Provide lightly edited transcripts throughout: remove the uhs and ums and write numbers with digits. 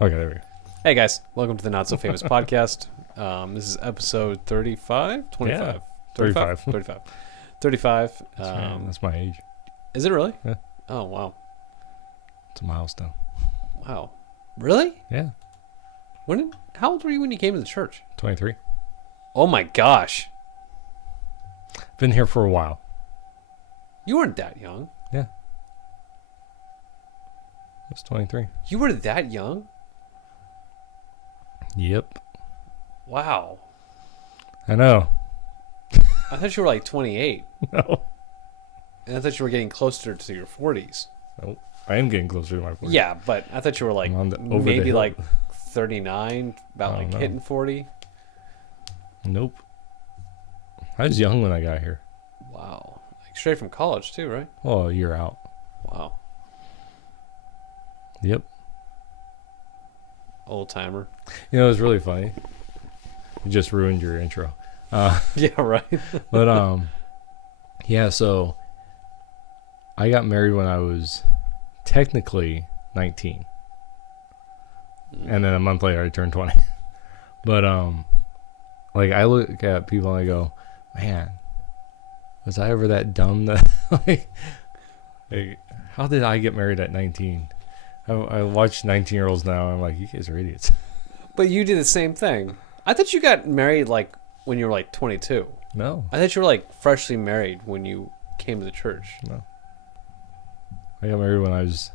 Okay, there we go. Hey guys, welcome to the Not So Famous podcast. This is episode 35? 25? Yeah, 35? 35. 35. 35. That's, right. That's my age. Is it really? Yeah. Oh, wow. It's a milestone. Wow. Really? Yeah. How old were you when you came to the church? 23. Oh my gosh. Been here for a while. You weren't that young. Yeah. I was 23. You were that young? Yep. Wow. I know. I thought you were like 28. No. And I thought you were getting closer to your 40s. Nope. I am getting closer to my 40. Yeah, but I thought you were like over maybe the hill. like 39, about Oh, like no. hitting 40. Nope. I was young when I got here. Wow. Like straight from college too, right? Well, a year out. Wow. Yep. Old timer. You know, it was really funny. You just ruined your intro. Yeah, right. But, yeah, so I got married when I was technically 19. And then a month later, I turned 20. But, like, I look at people and I go, man, was I ever that dumb that, like, how did I get married at 19? I watch 19-year-olds now, and I'm like, you guys are idiots. But you did the same thing. I thought you got married like when you were like 22. No, I thought you were like freshly married when you came to the church. no. I got married when I was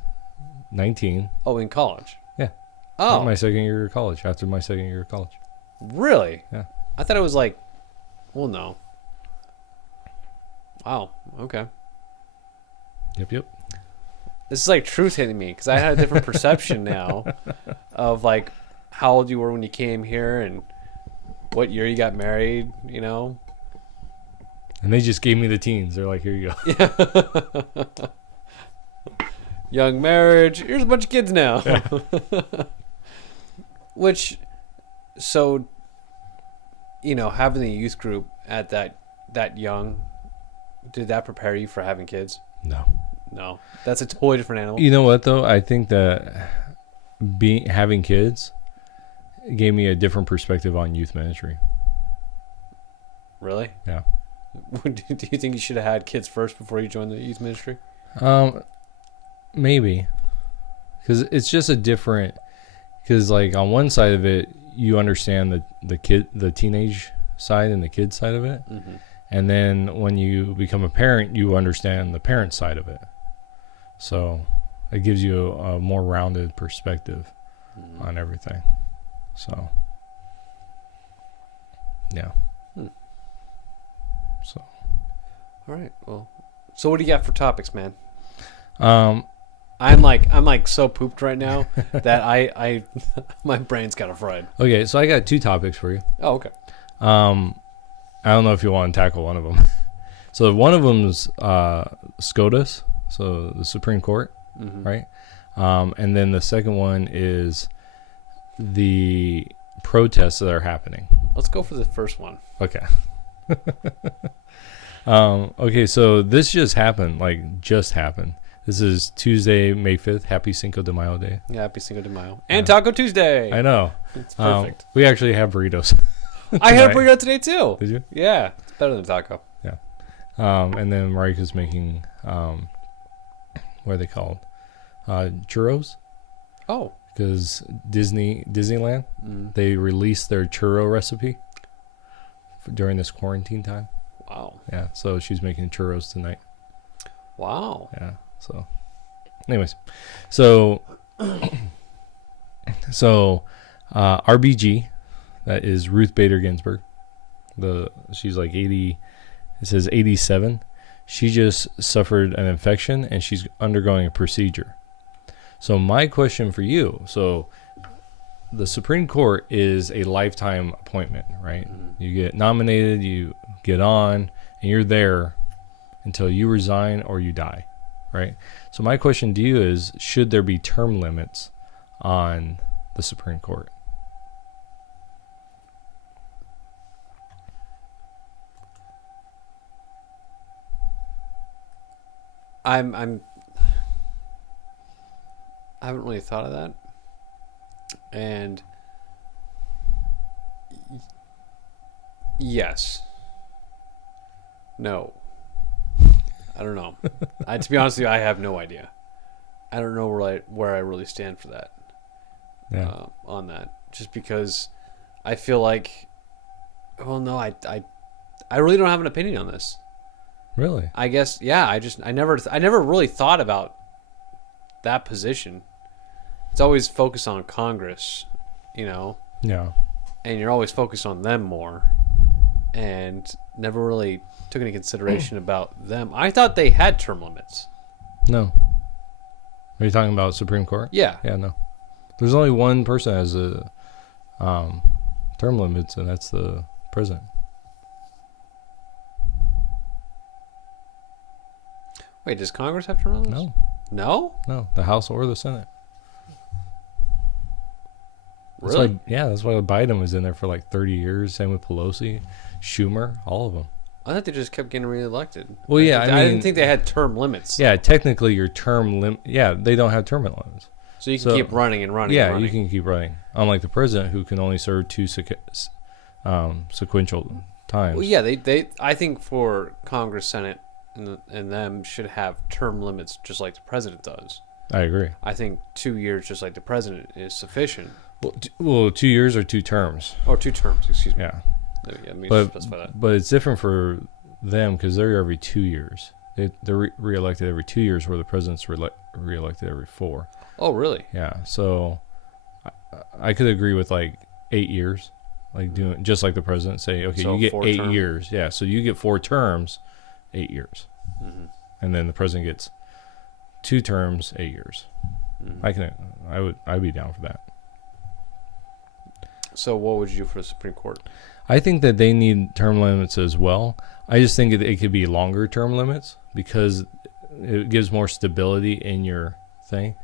19. Oh, in college? Yeah. Oh, My second year of college, after my second year of college. really? Yeah. I thought it was like, well, no. Wow. Okay. Yep. This is like truth hitting me because I had a different perception now of like how old you were when you came here and what year you got married, you know? And they just gave me the teens. They're like, here you go. Young marriage. Here's a bunch of kids now. Which, so, you know, having the youth group at that young, did that prepare you for having kids? No. No, that's a totally different animal. You know what, though? I think that having kids gave me a different perspective on youth ministry. Really? Yeah. Do you think you should have had kids first before you joined the youth ministry? Maybe. Because it's just a different... Because, like, on one side of it, you understand the teenage side and the kid side of it. Mm-hmm. And then when you become a parent, you understand the parent side of it. So it gives you a more rounded perspective on everything. So, yeah. So, All right. Well, so what do you got for topics, man? um, I'm like so pooped right now that I my brain's kind of fried. okay, so I got two topics for you. Oh, okay. I don't know if you want to tackle one of them. So one of them's SCOTUS, so the Supreme Court, Mm-hmm. right? And then the second one is the protests that are happening. Let's go for the first one. Okay. Okay, so this just happened. This is Tuesday, May 5th. Happy Cinco de Mayo Day. Yeah, happy Cinco de Mayo and Taco Tuesday. I know. It's perfect. We actually have burritos. I had a tonight. burrito today too. Did you? Yeah, it's better than taco. And then Marika's making, what are they called? Churros. Oh, Because Disneyland, they released their churro recipe during this quarantine time. wow, Yeah, so she's making churros tonight. wow. Yeah, so anyways, so RBG, that is Ruth Bader Ginsburg. She's like 80. It says 87. She just suffered an infection and she's undergoing a procedure. So my question for you, so the Supreme Court is a lifetime appointment, right? Mm-hmm. You get nominated, you get on, and you're there until you resign or you die, right? So my question to you is, should there be term limits on the Supreme Court? I haven't really thought of that. And yes. No. I don't know. To be honest with you, I have no idea. I don't know where I really stand for that. Yeah. On that, just because I feel like, well, no, I really don't have an opinion on this. Really? I guess, yeah. I never really thought about that position. It's always focused on Congress, Yeah. and you're always focused on them more, and never really took any consideration about them. I thought they had term limits. No. Are you talking about Supreme Court? Yeah. Yeah, no. There's only one person that has a term limits, and that's the president. Wait, does Congress have term limits? No. No? No, the House or the Senate. That's Really? that's why Biden was in there for like 30 years. Same with Pelosi, Schumer, all of them. I thought they just kept getting reelected. Well, yeah, I didn't think they had term limits. Yeah, technically your term limit. Yeah, they don't have term limits. So you can keep running and running. Yeah, and running. you can keep running. Unlike the president, who can only serve 2 sequential times. Well, yeah, they. I think for Congress, Senate, and them should have term limits just like the president does. I agree. I think 2 years, just like the president, is sufficient. Well, 2 years or 2 terms. Or 2 terms, excuse me. Yeah. Let me But specify that. but it's different for them because they're every 2 years. They're reelected every 2 years, where the president's reelected every 4. Oh, really? Yeah. So I could agree with like 8 years, like doing just like the president. Say, okay, So you get 8 term? years. Yeah. So you get 4 terms, 8 years, Mm-hmm. and then the president gets 2 terms, 8 years. Mm-hmm. I'd be down for that. So what would you do for the Supreme Court? I think that they need term limits as well. I just think it could be longer term limits because it gives more stability in your thing.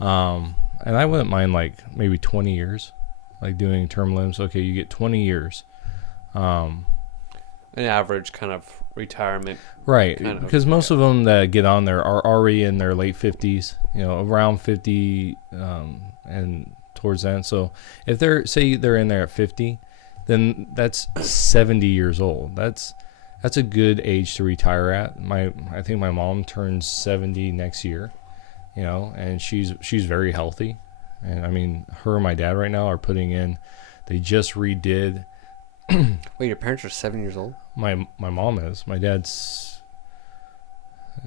And I wouldn't mind like maybe 20 years, like doing term limits. Okay, you get 20 years. An average kind of retirement. Right, Kind of, because most of them that get on there are already in their late 50s, around 50 and towards that. So if they're in there at 50, then that's 70 years old. That's a good age to retire at. I think my mom turns 70 next year, and she's very healthy. And I mean, her and my dad right now are putting in. They just redid. Wait, your parents are 7 years old? My mom is. My dad's.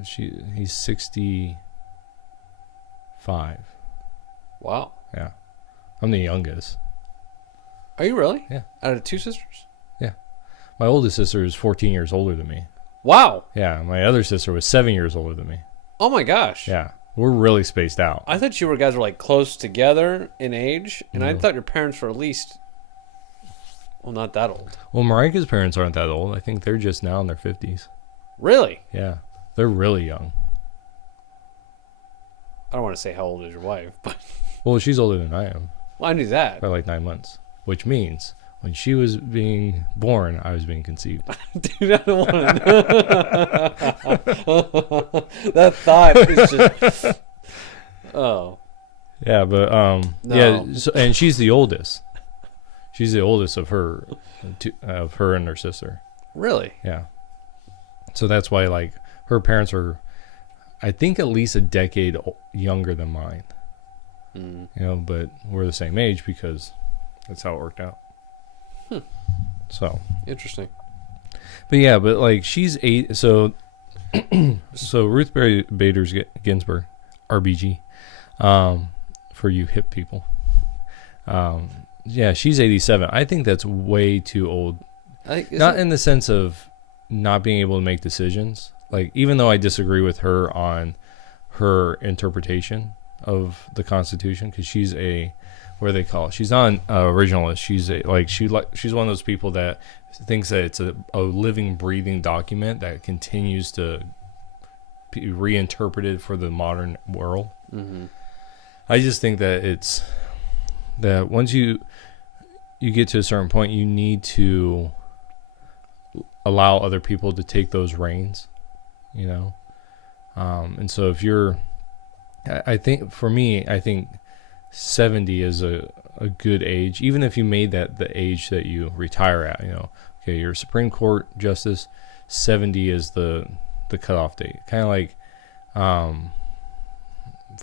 He's 65. Wow. Yeah, I'm the youngest. Are you really? Yeah. Out of 2 sisters? Yeah, my oldest sister is 14 years older than me. Wow. Yeah, my other sister was 7 years older than me. Oh my gosh. Yeah, we're really spaced out. I thought you guys were like close together in age, and I No. thought your parents were at least, well, not that old. Well, Marika's parents aren't that old. I think they're just now in their 50s. Really? Yeah, they're really young. I don't want to say how old is your wife, but Well, she's older than I am well, I knew that. by like 9 months, which means when she was being born, I was being conceived. Dude, I don't want to. That thought is just. Oh. Yeah, but No. yeah, and she's the oldest. She's the oldest of her and her sister. Really? Yeah. So that's why like her parents are, I think, at least a decade younger than mine. Mm. But we're the same age because that's how it worked out. So. Interesting. But yeah, but like she's 8. So Ruth Bader Ginsburg, RBG, for you hip people. Yeah, she's 87. I think that's way too old. Not in the sense of not being able to make decisions. Like, even though I disagree with her on her interpretation of the Constitution, because she's what do they call it? She's not an originalist. She's she's one of those people that thinks that it's a living, breathing document that continues to be reinterpreted for the modern world. Mm-hmm. I just think that it's that once you get to a certain point, you need to allow other people to take those reins, and so if you're, I think for me, I think 70 is a a good age, even if you made that the age that you retire at. Okay, you're a Supreme Court justice, 70 is the cutoff date. Kind of like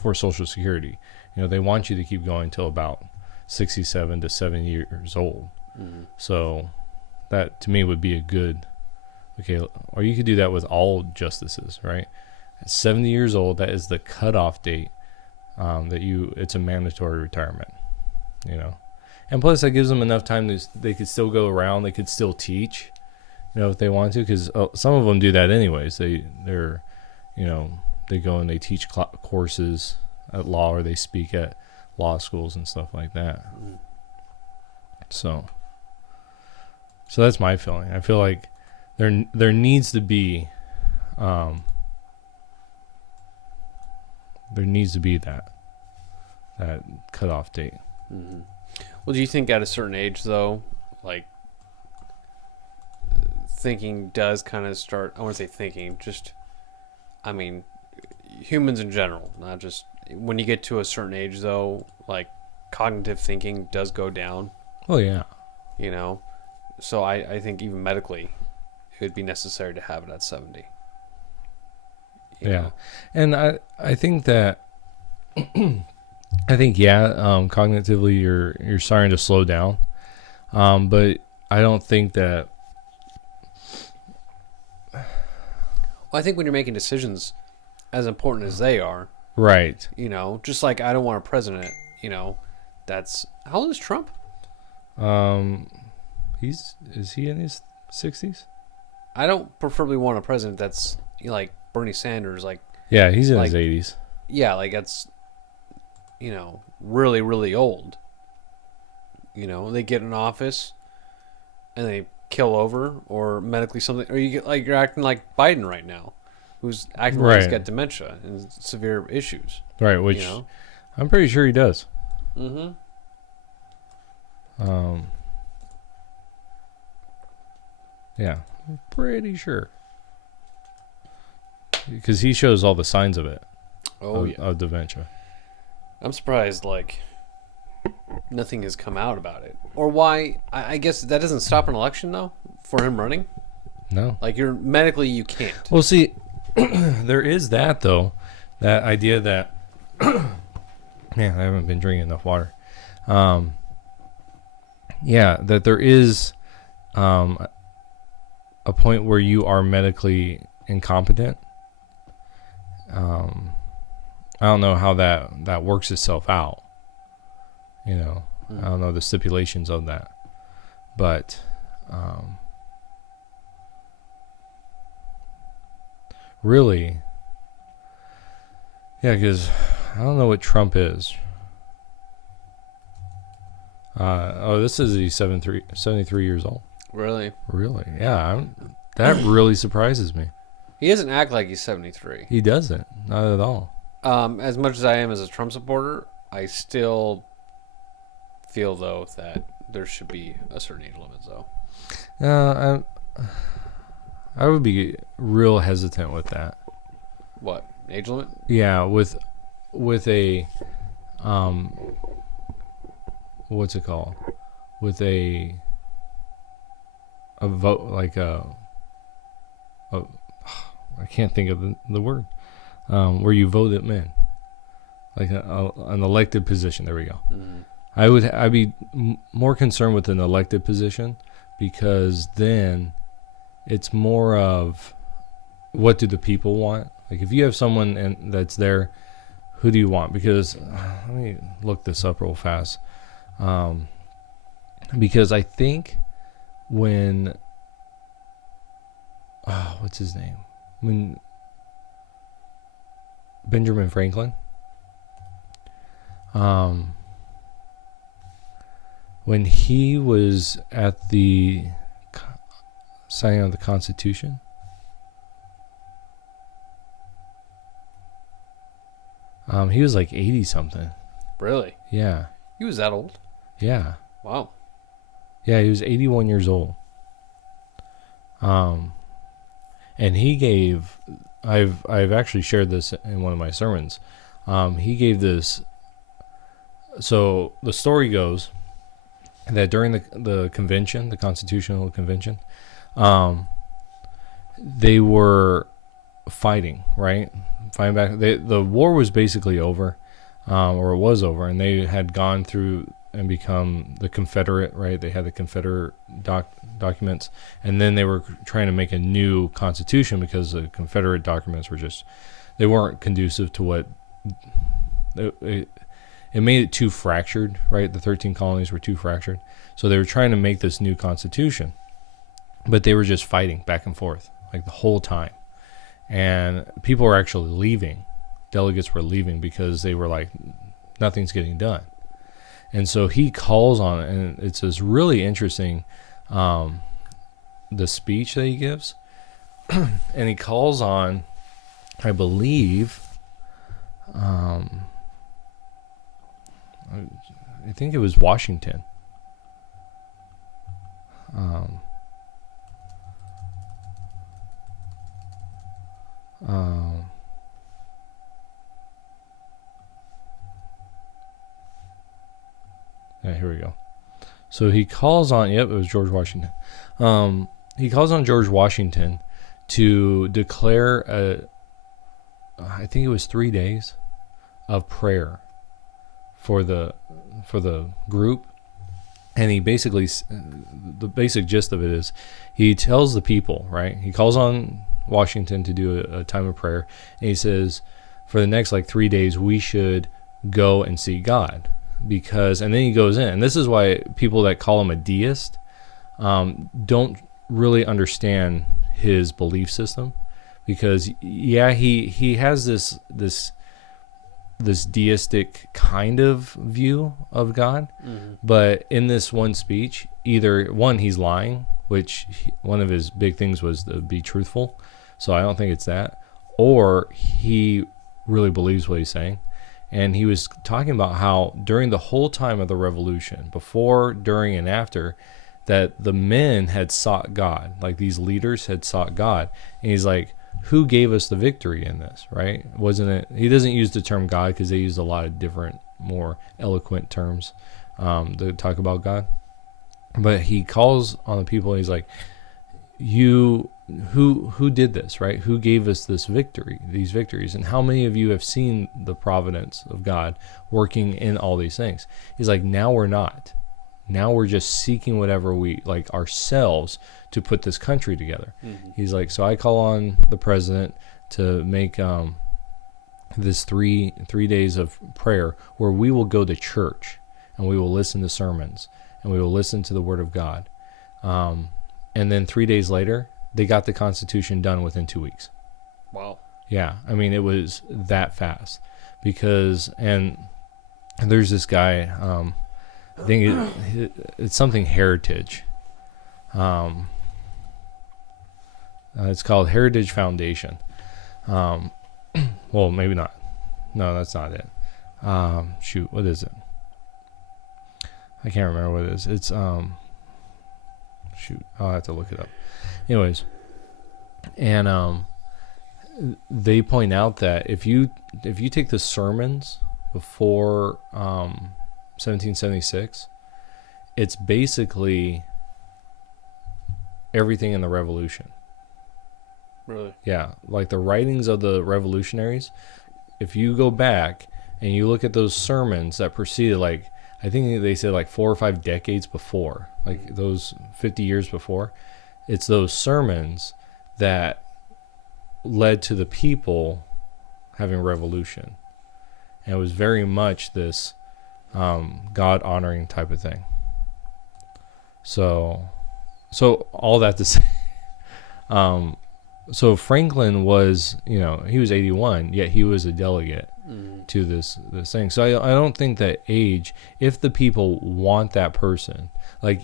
for Social Security. They want you to keep going till about 67 to 70 years old. Mm-hmm. So that to me would be a good, okay, or you could do that with all justices, right? At 70 years old, that is the cutoff date it's a mandatory retirement, And plus that gives them enough time they could still go around, they could still teach, if they want to, because some of them do that anyways. They're they go and they teach courses at law, or they speak at law schools and stuff like that. Mm. So that's my feeling. I feel like there needs to be that cutoff date. Mm-hmm. Well, do you think at a certain age, though, like thinking does kind of start? I want to say thinking, humans in general, not just when you get to a certain age, though, like cognitive thinking does go down. Oh yeah. So I think even medically, it would be necessary to have it at 70. Yeah, and I think that cognitively you're starting to slow down, but I don't think that. Well, I think when you're making decisions as important as they are, right? Just like I don't want a president. That's how old is Trump? Is he in his 60s? I don't preferably want a president that's like Bernie Sanders, like. Yeah, he's in his 80s. Yeah, like that's, really, really old. They get in office and they kill over or medically something, or you get like you're acting like Biden right now, who's acting like he's got dementia and severe issues. Right, which I'm pretty sure he does. Mm-hmm. Yeah, I'm pretty sure. Because he shows all the signs of it. Of dementia. I'm surprised, like, nothing has come out about it. Or why, I guess that doesn't stop an election, though, for him running? No. Like, medically, you can't. Well, see, there is that, though. That idea that... Man, I haven't been drinking enough water. That there is a point where you are medically incompetent. I don't know how that works itself out. I don't know the stipulations of that, but really, because I don't know what Trump is. This is he's 73 years old. Really? Really? Yeah. That really surprises me. He doesn't act like he's 73. He doesn't. Not at all. As much as I am as a Trump supporter, I still feel, though, that there should be a certain age limit, though. I would be real hesitant with that. What? Age limit? Yeah, with a what's it called? With a vote, like I can't think of the word, where you vote them in, like an elected position. There we go. Mm. I'd be more concerned with an elected position, because then it's more of what do the people want. Like if you have someone that's there, who do you want? Because let me look this up real fast, because I think when what's his name? When Benjamin Franklin, when he was at the signing of the Constitution, he was like 80 something. Really? Yeah. He was that old? Yeah. Wow. Yeah, he was 81 years old. And he gave, I've actually shared this in one of my sermons. He gave this So the story goes that during the convention, the Constitutional Convention, they were fighting, right? Fighting back. The war was basically over, or it was over, and they had gone through and become the Confederate, right? They had the Confederate documents, and then they were trying to make a new constitution because the Confederate documents were they weren't conducive to what it made it too fractured, right? The 13 colonies were too fractured, so they were trying to make this new constitution, but they were just fighting back and forth like the whole time, and people were actually leaving. Delegates were leaving because they were like, nothing's getting done. And so he calls on it, and it's this really interesting, the speech that he gives. And he calls on, I believe, I think it was Washington. Yeah, here we go. So he calls on, it was George Washington. He calls on George Washington to declare I think it was 3 days of prayer for the group. And he basically, the basic gist of it is, he tells the people, right? He calls on Washington to do a time of prayer, and he says, for the next 3 days, we should go and see God. Because, and then he goes in, and this is why people that call him a deist don't really understand his belief system, because he has this deistic kind of view of God, but in this one speech, either one, he's lying, which one of his big things was to be truthful, so I don't think it's that, or he really believes what he's saying. And he was talking about how during the whole time of the revolution, before, during, and after, that the men had sought God, like these leaders had sought God. And he's like, who gave us the victory in this, right? Wasn't it? He doesn't use the term God because they used a lot of different, more eloquent terms to talk about God. But he calls on the people, and he's like, who did this, right? Who gave us this victory, these victories? And how many of you have seen the providence of God working in all these things? He's like, now we're not. Now we're just seeking whatever we like ourselves to put this country together. He's like, so I call on the president to make this three days of prayer where we will go to church and we will listen to sermons and we will listen to the word of God. And then 3 days later, they got the Constitution done within 2 weeks. Wow. Yeah, I mean, it was that fast. Because, and there's this guy, I think it's something Heritage. It's called Heritage Foundation. Well, maybe not. No, that's not it. Shoot, what is it? I can't remember what it is. It's, shoot, I'll have to look it up. Anyways, and they point out that if you take the sermons before 1776, it's basically everything in the Revolution. Really? Yeah, like the writings of the revolutionaries. If you go back and you look at those sermons that preceded, like I think they said like 4 or 5 decades before, like those 50 years before, it's those sermons that led to the people having revolution. And it was very much this God-honoring type of thing. So all that to say, so Franklin was, he was 81, yet he was a delegate to this thing. So I don't think that age, if the people want that person, like...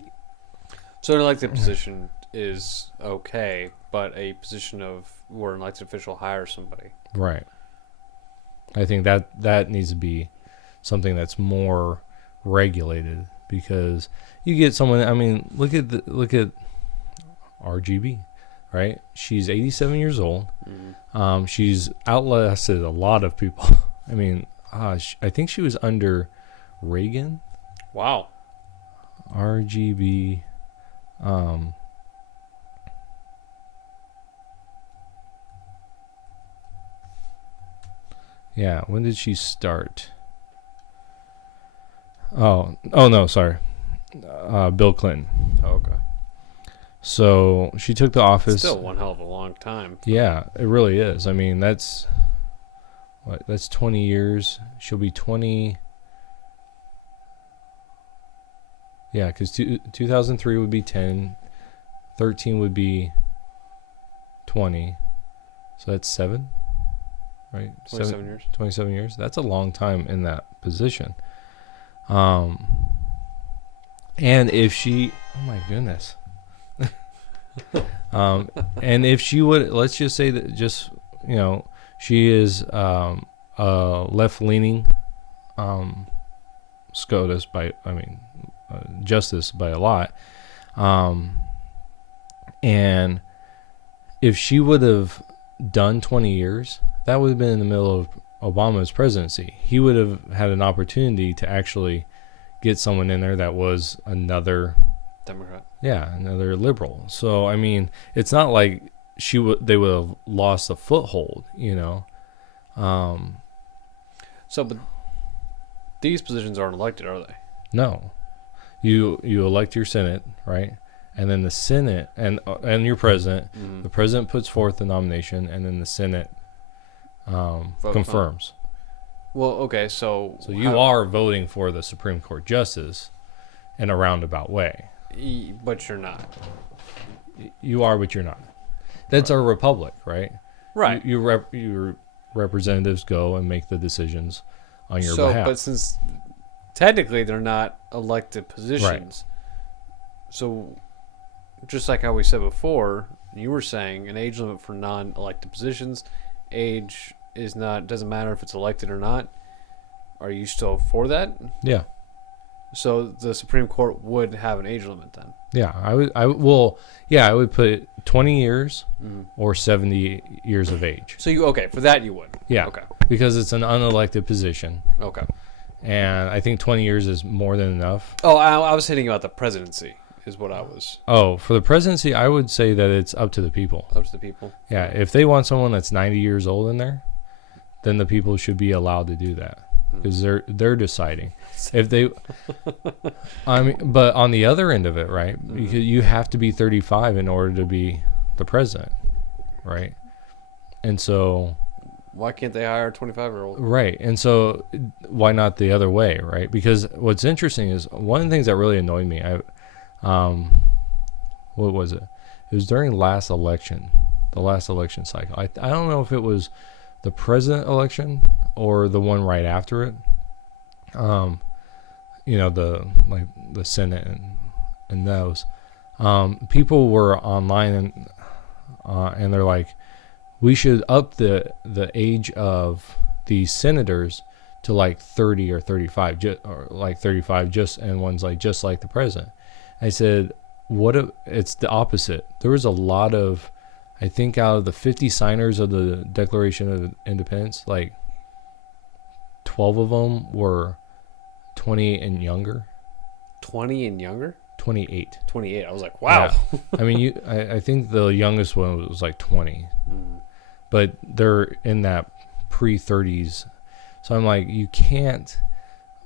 Sort of like the position is okay, but a position of where an elected official hires somebody. Right. I think that needs to be something that's more regulated, because you get someone, I mean, look at RGB, right? She's 87 years old. She's outlasted a lot of people. I mean, I think she was under Reagan. Wow. RGB. Yeah, when did she start? Oh no, sorry. Bill Clinton. Oh, okay. So she took the office. Still one hell of a long time. Yeah, it really is. I mean, that's 20 years. She'll be 20. Yeah, because 2003 would be 10. 13 would be 20. So that's 7, right? 27 years. 27 years. That's a long time in that position. And if she, oh my goodness. And if she would, let's just say that she is a left-leaning SCOTUS justice by a lot. And if she would have done 20 years, that would have been in the middle of Obama's presidency. He would have had an opportunity to actually get someone in there that was another Democrat. Yeah, another liberal. So I mean, it's not like they would have lost a foothold, So, but these positions aren't elected, are they? No, you elect your Senate, right? And then the Senate and your president. Mm-hmm. The president puts forth the nomination, and then the Senate confirms. Well, okay, so you are voting for the Supreme Court justice in a roundabout way. But you're not. You are, but you're not. That's our republic, right? Right. Your representatives go and make the decisions on your behalf. But since technically they're not elected positions, right. So just like how we said before, you were saying an age limit for non-elected positions. Age doesn't matter if it's elected or not. Are you still for that? Yeah. So the Supreme Court would have an age limit then. Yeah, I would put 20 years or 70 years of age. So for that you would. Yeah. Okay. Because it's an unelected position. Okay. And I think 20 years is more than enough. Oh, I was hitting about the presidency is what I was. Oh, for the presidency, I would say that it's up to the people. Up to the people. Yeah, if they want someone that's 90 years old in there, then the people should be allowed to do that. Because they're deciding if they. But on the other end of it, right? Because you have to be 35 in order to be the president, right? And so. Why can't they hire a 25-year-old? Right, and so why not the other way, right? Because what's interesting is one of the things that really annoyed me. What was it? It was during the last election cycle. I don't know if it was the president election or the one right after it. The Senate and those. People were online and they're like, we should up the age of these senators to like 30 or 35, or like 35, just like the president. I said, it's the opposite. There was a lot of, I think out of the 50 signers of the Declaration of Independence, like 12 of them were 28 and younger. 20 and younger? 28. 28. I was like, wow. Yeah. I mean, I think the youngest one was like 20. But they're in that pre-30s. So I'm like, you can't.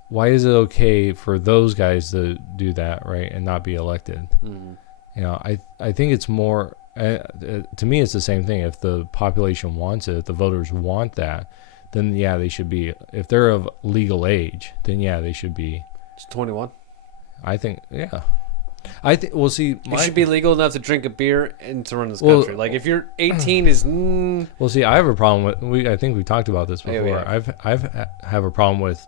Why is it okay for those guys to do that, right, and not be elected? I think it's more. To me, it's the same thing. If the population wants it, if the voters want that, then yeah, they should be. If they're of legal age, then yeah, they should be. It's 21. I think, yeah. I think we'll see. It should be legal enough to drink a beer and to run this country. Like if you're 18 is. Well, see, I have a problem with. I think we talked about this before. Yeah. I have a problem with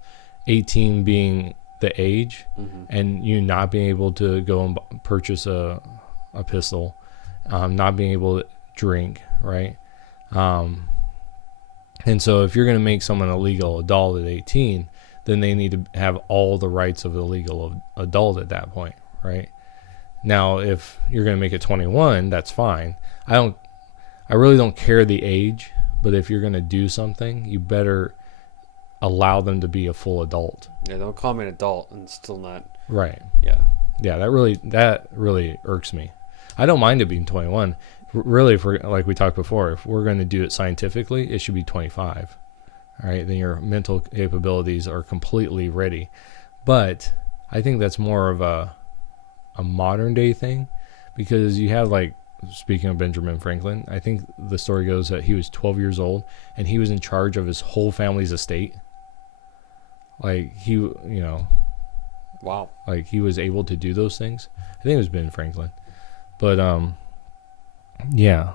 18 being the age, and you not being able to go and purchase a pistol, not being able to drink, right? And so if you're going to make someone a legal adult at 18, then they need to have all the rights of a legal adult at that point, right? Now, if you're going to make it 21, that's fine. I really don't care the age, but if you're going to do something, you better allow them to be a full adult. Yeah, don't call me an adult and still not. Right. Yeah. Yeah, that really irks me. I don't mind it being 21. Really, if we're, like we talked before, if we're going to do it scientifically, it should be 25. All right, then your mental capabilities are completely ready. But I think that's more of a modern day thing, because you have, like, speaking of Benjamin Franklin, I think the story goes that he was 12 years old and he was in charge of his whole family's estate. Like, Wow. like he was able to do those things. I think it was Ben Franklin. But yeah.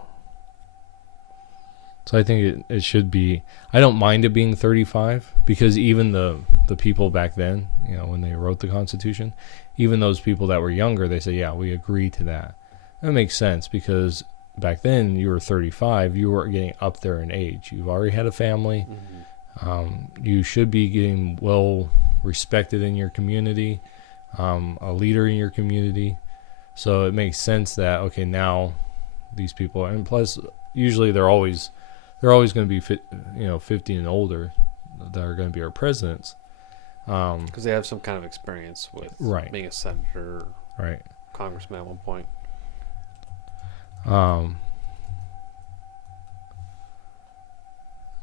So I think it should be, I don't mind it being 35, because even the people back then, when they wrote the Constitution, even those people that were younger, they say, yeah, we agree to that. That makes sense, because back then you were 35, you were getting up there in age. You've already had a family. You should be getting well respected in your community, a leader in your community. So it makes sense that, okay, now these people, and plus usually they're always going to be 50 and older that are going to be our presidents, because they have some kind of experience with being a senator, right, congressman at one point.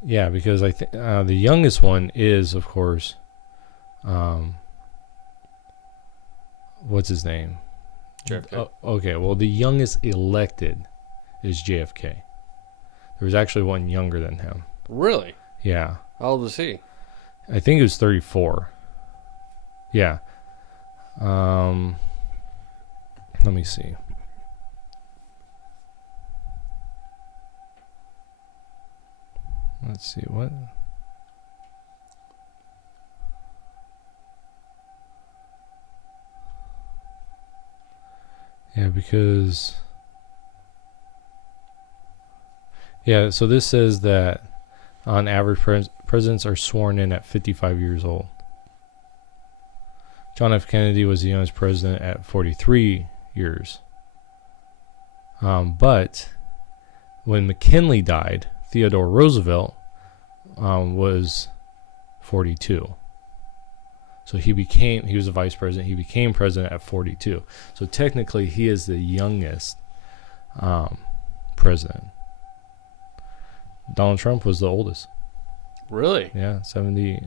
Yeah, because I think the youngest one is, of course, what's his name? JFK. Okay, well, the youngest elected is JFK. There was actually one younger than him. Really? Yeah. How old was he? I think it was 34. Yeah. Let me see. Let's see, what? Yeah, because... Yeah, so this says that on average presidents are sworn in at 55 years old. John F. Kennedy was the youngest president at 43 years. But when McKinley died, Theodore Roosevelt was 42. So he was a vice president. He became president at 42. So technically he is the youngest president. Donald Trump was the oldest. Really? Yeah, 70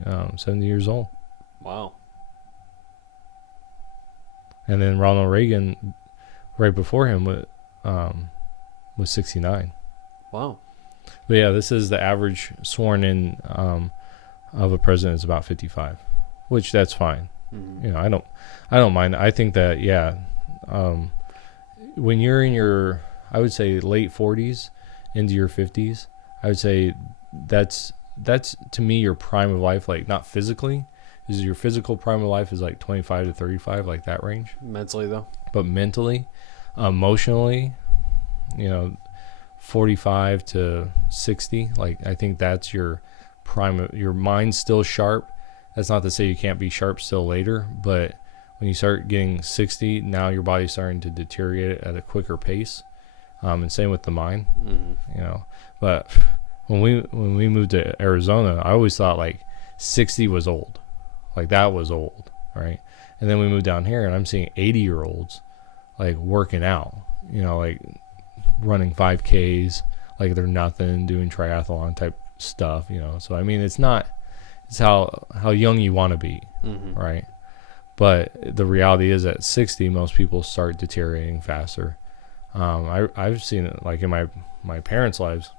years old. Wow. And then Ronald Reagan, right before him, was 69. Wow. But yeah, this is the average sworn in of a president is about 55, which that's fine. Mm-hmm. I don't mind. I think that, yeah, when you're in your, I would say, late 40s into your 50s, I would say that's to me your prime of life. Like, not physically, is your physical prime of life is like 25 to 35, like that range. Mentally though. But mentally, emotionally, 45 to 60. Like, I think that's your prime. Your mind's still sharp. That's not to say you can't be sharp still later, but when you start getting 60, now your body's starting to deteriorate at a quicker pace. And same with the mind. Mm-hmm. But when we moved to Arizona, I always thought like 60 was old, like that was old, right? And then we moved down here, and I'm seeing 80-year-olds like working out, like running 5Ks, like they're nothing, doing triathlon type stuff, So I mean, it's how young you want to be, mm-hmm. right? But the reality is, at 60, most people start deteriorating faster. I've seen it like in my parents' lives.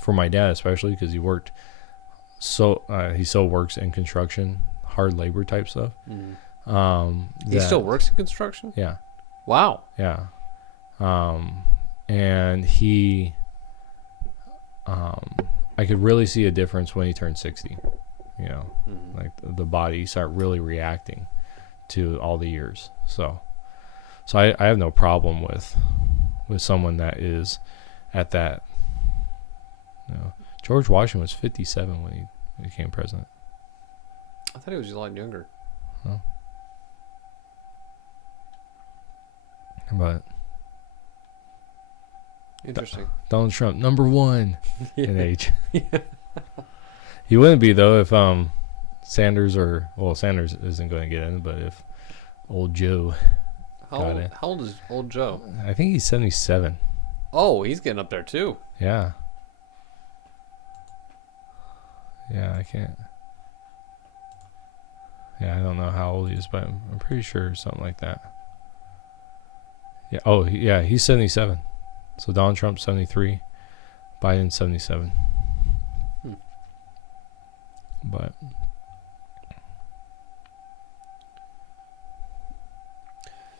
For my dad especially, because he still works in construction, hard labor type stuff. He still works in construction? Yeah. Wow. Yeah. And he, I could really see a difference when he turned 60. Like the body start really reacting to all the years. So I have no problem with someone that is at that. George Washington was 57 when he became president. I thought he was a lot younger. Huh? But interesting. Donald Trump, number one in age. He wouldn't be though if Sanders Sanders isn't going to get in, but if old Joe got in. How old is old Joe? I think he's 77. Oh, he's getting up there too. Yeah. Yeah, I can't. Yeah, I don't know how old he is, but I'm pretty sure something like that. Yeah. Oh, yeah, he's 77. So Donald Trump's 73, Biden's 77. But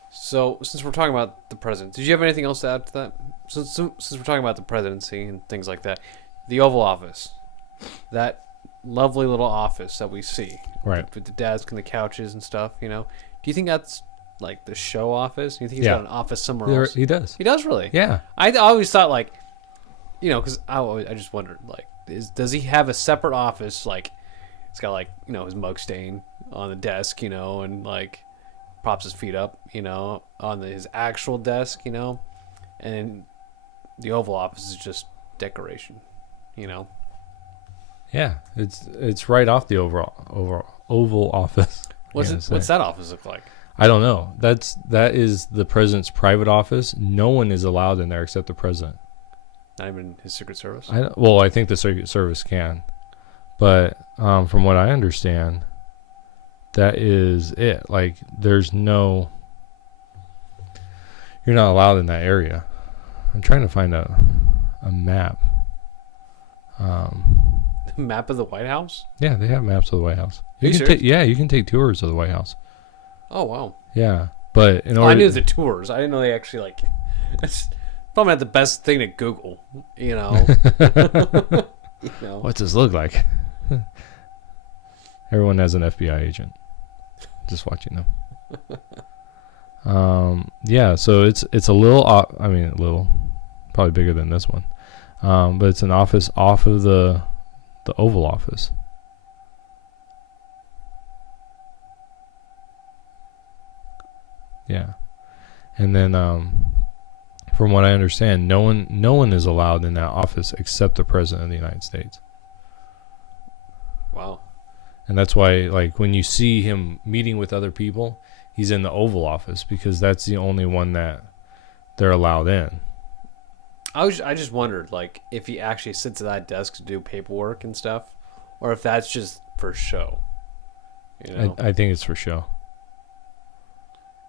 so, since we're talking about the president, did you have anything else to add to that? Since we're talking about the presidency and things like that, the Oval Office, that lovely little office that we see, right, with the desk and the couches and stuff, do you think that's like the show office? Do you think he's got an office somewhere else? He does. He does, really? Yeah. I always thought, like, because I just wondered, like, does he have a separate office? Like, it's got, like, his mug stain on the desk, and, like, props his feet up, on his actual desk, and the Oval Office is just decoration, Yeah, it's right off the Oval Office. What's that office look like? I don't know. That is the president's private office. No one is allowed in there except the president. Not even his Secret Service? I think the Secret Service can. But from what I understand, that is it. Like, you're not allowed in that area. I'm trying to find a map. Map of the White House? Yeah, they have maps of the White House. You can you can take tours of the White House. Oh, wow. Yeah, but in order, I knew the tours. I didn't know they actually, like, it's probably not the best thing to Google, What's this look like? Everyone has an FBI agent just watching them. Yeah, so it's a little, probably bigger than this one, but it's an office off of the Oval Office. Yeah, and then from what I understand, no one is allowed in that office except the president of the United States. Wow. And that's why, like, when you see him meeting with other people, he's in the Oval Office because that's the only one that they're allowed in. I just wondered, like, if he actually sits at that desk to do paperwork and stuff, or if that's just for show. I think it's for show.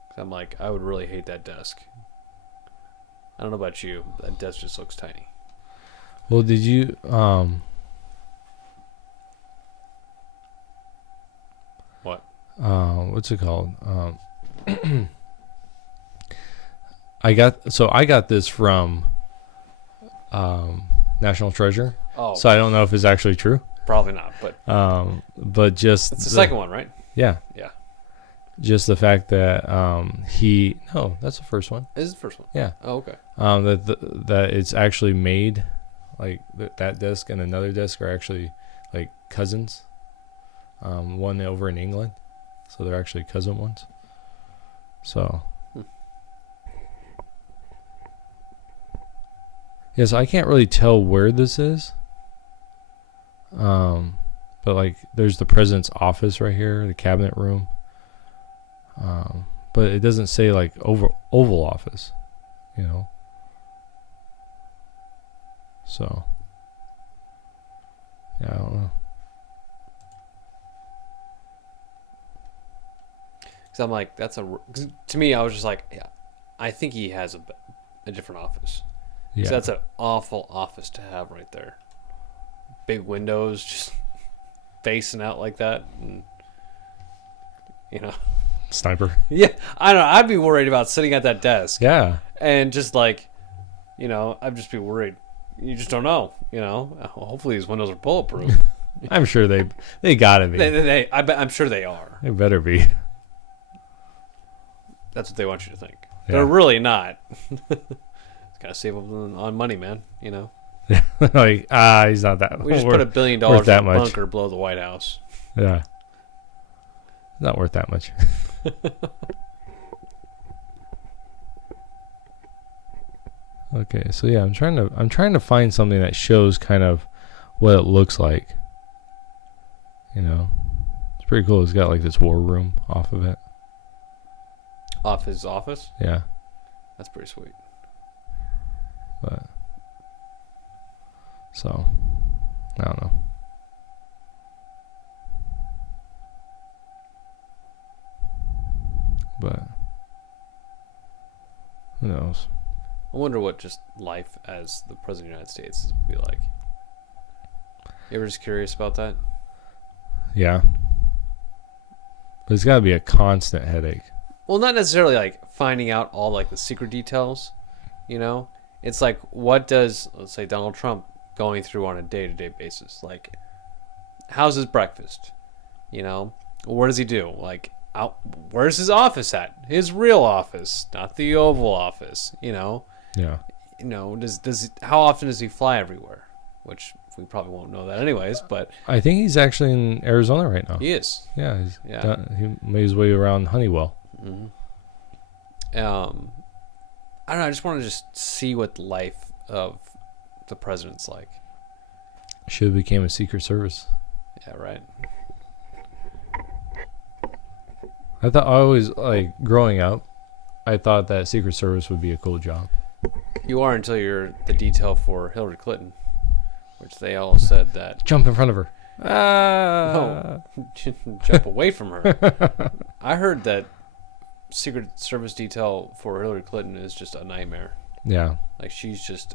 'Cause I'm like, I would really hate that desk. I don't know about you, but that desk just looks tiny. Well, did you What? What's it called? I got this from National Treasure. Oh. So I don't know if it's actually true. Probably not, but just it's the second one, right? Yeah. Yeah. Just the fact that that's the first one. This is the first one. Yeah. Oh, okay. That it's actually made, like, that disc and another disc are actually like cousins. One over in England, so they're actually cousin ones. So. Yes, I can't really tell where this is. But, like, there's the president's office right here, the cabinet room. But it doesn't say, like, Oval Office, So, yeah, I don't know. Because I'm like, cause to me, I was just like, yeah, I think he has a different office. Yeah. So that's an awful office to have right there. Big windows just facing out like that. And, Sniper. Yeah, I don't know. I'd be worried about sitting at that desk. Yeah. And just like, I'd just be worried. You just don't know, Hopefully these windows are bulletproof. I'm sure they gotta be. I'm sure they are. They better be. That's what they want you to think. Yeah. They're really not. Gotta save up on money, man. Like, he's not that. We just put $1 billion in a much. bunker below the White House. Yeah, not worth that much. Okay, so yeah, I'm trying to find something that shows kind of what it looks like. You know, it's pretty cool. It's got like this war room off of it. Off his office? Yeah. That's pretty sweet. But so I don't know. But who knows? I wonder what just life as the president of the United States would be like. You ever just curious about that? Yeah. But it's got to be a constant headache. Well, not necessarily like finding out all like the secret details, you know? It's like, what does, let's say, Donald Trump going through on a day-to-day basis? Like, how's his breakfast? You know? What does he do? Like, where's his office at? His real office, not the Oval Office, you know? Yeah. You know, how often does he fly everywhere? Which we probably won't know that anyways, but I think he's actually in Arizona right now. he is. Yeah. He made his way around Honeywell. Mm-hmm. I don't know. I just want to just see what the life of the president's like. Should have became a Secret Service. Yeah, right. I always, like, growing up, I thought that Secret Service would be a cool job. You are until you're the detail for Hillary Clinton, which they all said that. Jump in front of her. No, jump away from her. I heard that Secret Service detail for Hillary Clinton is just a nightmare. Yeah. Like, she's just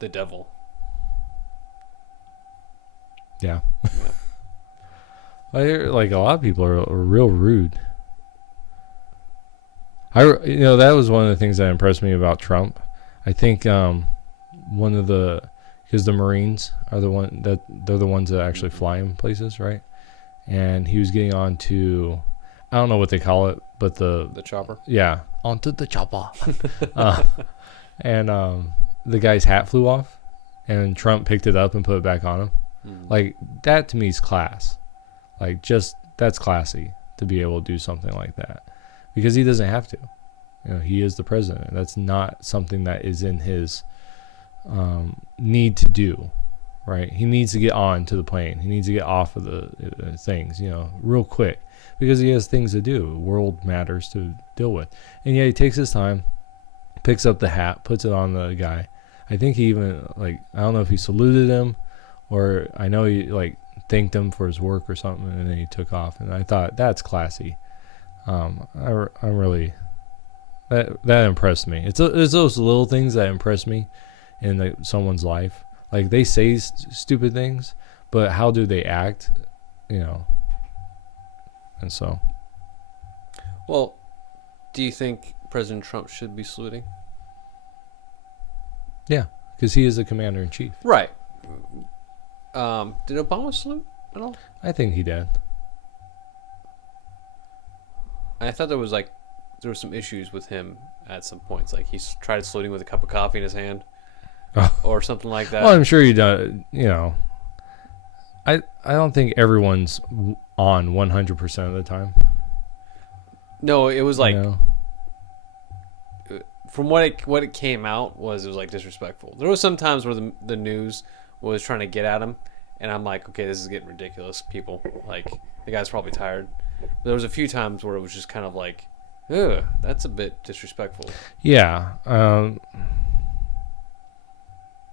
the devil. Yeah. Yeah. I hear, like, a lot of people are real rude. That was one of the things that impressed me about Trump. I think because the Marines are they're the ones that actually fly him places, right? And he was getting on to, I don't know what they call it, but the chopper. Yeah, onto the chopper. And the guy's hat flew off, and Trump picked it up and put it back on him. Mm. Like, that to me is class. Like, just that's classy to be able to do something like that, because he doesn't have to. He is the president. That's not something that is in his need to do, right? He needs to get on to the plane. He needs to get off of the things, real quick, because he has things to do. World matters to deal with. And yeah, he takes his time, picks up the hat, puts it on the guy. I think he even, like, I don't know if he saluted him, or I know he, like, thanked him for his work or something, and then he took off. And I thought, that's classy. I'm really, that impressed me. It's those little things that impress me in someone's life. Like, they say stupid things, but how do they act? And so. Well, do you think President Trump should be saluting? Yeah, because he is the commander in chief. Right. Did Obama salute at all? I think he did. I thought there were some issues with him at some points. Like, he tried saluting with a cup of coffee in his hand, or something like that. Well, I'm sure he done. I don't think everyone's on 100% of the time. No, it was like, from what it came out it was like disrespectful. There was some times where the news was trying to get at him, and I'm like, okay, this is getting ridiculous. People, like, the guy's probably tired. But there was a few times where it was just kind of like, ugh, that's a bit disrespectful. Yeah.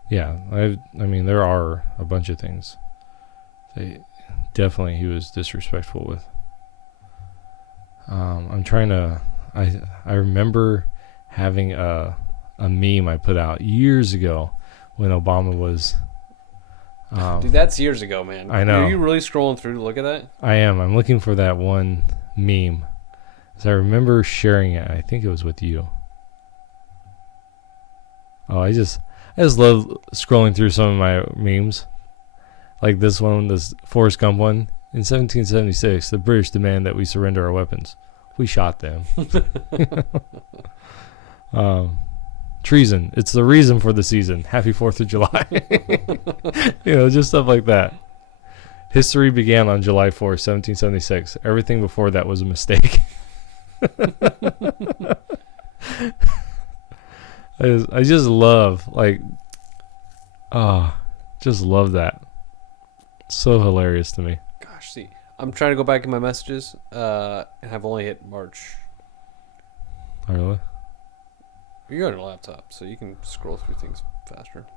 Yeah. I mean, there are a bunch of things. Definitely he was disrespectful with. I'm trying to. I remember having a meme I put out years ago when Obama was. Dude, that's years ago, man. I know. Are you really scrolling through to look at that? I am. I'm looking for that one meme. So I remember sharing it. I think it was with you. Oh, I just love scrolling through some of my memes. Like this one, this Forrest Gump one. In 1776, the British demand that we surrender our weapons. We shot them. Treason. It's the reason for the season. Happy 4th of July. Just stuff like that. History began on July 4th, 1776. Everything before that was a mistake. I just love, just love that. So hilarious to me. Gosh, see, I'm trying to go back in my messages, and I've only hit March. Oh, really? You're on your laptop, so you can scroll through things faster.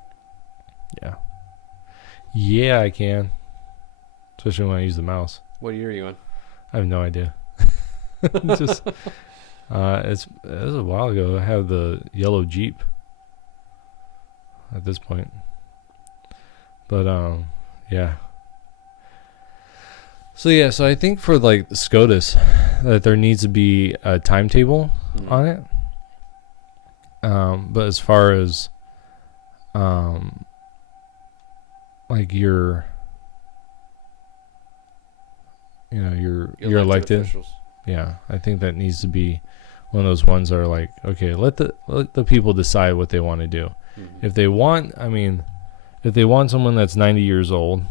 Yeah. Yeah, I can. Especially when I use the mouse. What year are you in? I have no idea. Just, it was a while ago. I have the yellow Jeep at this point. But, yeah. So, yeah, so I think for, like, SCOTUS, that there needs to be a timetable on it. But as far as, like, your elected officials. Yeah, I think that needs to be one of those ones that are like, okay, let the people decide what they want to do. Mm-hmm. If they want someone that's 90 years old,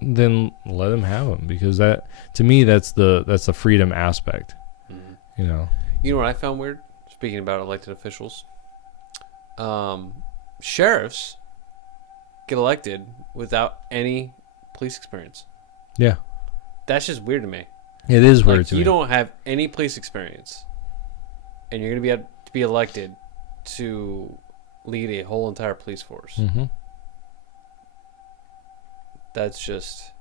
then let them have them, because that, to me, that's the freedom aspect. Mm-hmm. You know what I found weird? Speaking about elected officials, sheriffs get elected without any police experience. Yeah, that's just weird to me. It is weird to me. You don't have any police experience, and you're going to be able to be elected to lead a whole entire police force. Mm-hmm. That's just,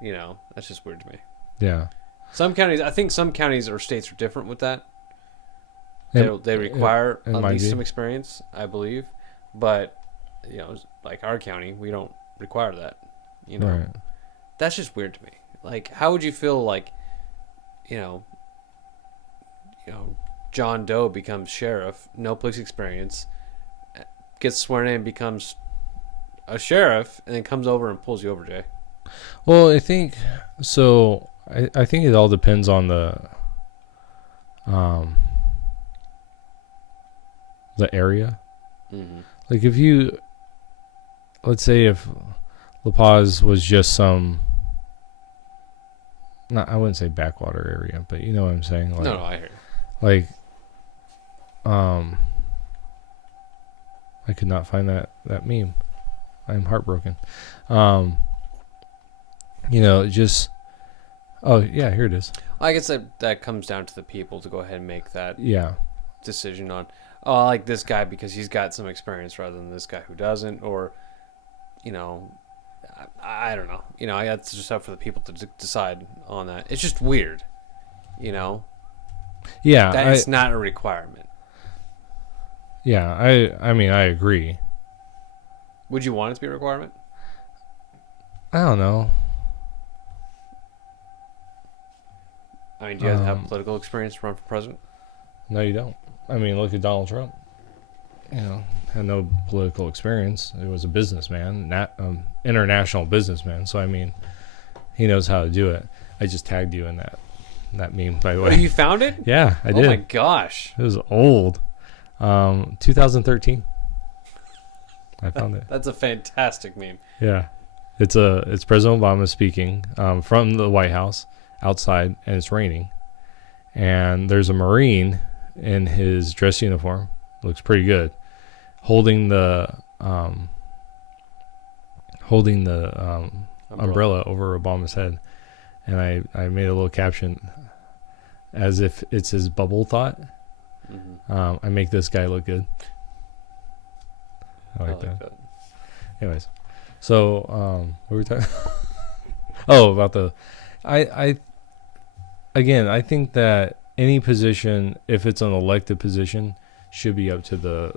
that's just weird to me. Yeah. I think some counties or states are different with that. They require at least some experience, I believe. But, like our county, we don't require that. Right. That's just weird to me. Like, how would you feel like, John Doe becomes sheriff, no police experience, gets sworn in, becomes a sheriff, and then comes over and pulls you over, Jay? Well, I think so. I think it all depends on the area. Mm-hmm. Like, let's say if La Paz was just some, I wouldn't say backwater area, but you know what I'm saying. Like, no, I hear you. Like, I could not find that meme. I'm heartbroken. Just, oh yeah, here it is. I guess that comes down to the people to go ahead and make that decision on, I like this guy because he's got some experience rather than this guy who doesn't, or, I don't know. That's just up for the people to decide on that. It's just weird, Yeah. That it's not a requirement. Yeah, I mean, I agree. Would you want it to be a requirement? I don't know. I mean, do you have to have political experience to run for president? No, you don't. I mean, look at Donald Trump. Had no political experience. He was a businessman, international businessman. So, I mean, he knows how to do it. I just tagged you in that meme, by the way. Oh, you found it? Yeah, I did. Oh, my gosh. It was old. 2013. I found it. That's a fantastic meme. Yeah. It's President Obama speaking from the White House outside, and it's raining. And there's a Marine in his dress uniform. Looks pretty good. Holding the umbrella over Obama's head. And I made a little caption as if it's his bubble thought. Mm-hmm. I make this guy look good. I like that. Anyways, so what were we talking? Oh, about the, I think that any position, if it's an elected position, should be up to the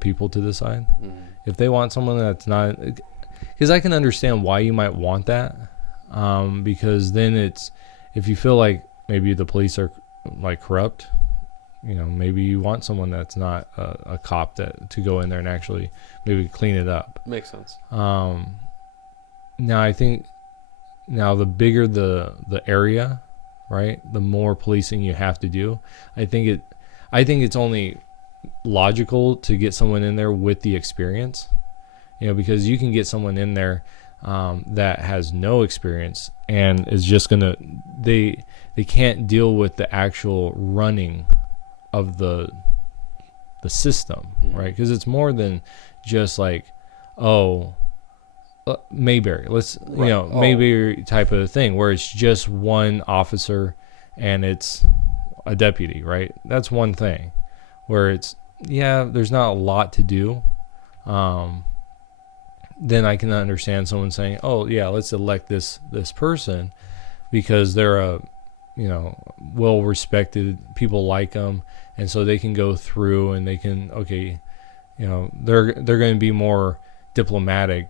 people to decide. Mm-hmm. If they want someone that's not, because I can understand why you might want that, because then it's, if you feel like maybe the police are like corrupt, maybe you want someone that's not a cop to go in there and actually maybe clean it up. Makes sense. Now I think the bigger the area, right, the more policing you have to do. I think it's only logical to get someone in there with the experience, because you can get someone in there that has no experience and is just gonna, they can't deal with the actual running of the system, right? Because it's more than just like, Mayberry. Let's Right. Mayberry type of thing where it's just one officer and it's a deputy, right? That's one thing where it's there's not a lot to do. Then I can understand someone saying, "Oh yeah, let's elect this person because they're a well respected, people like them, and so they can go through and they can they're going to be more diplomatic,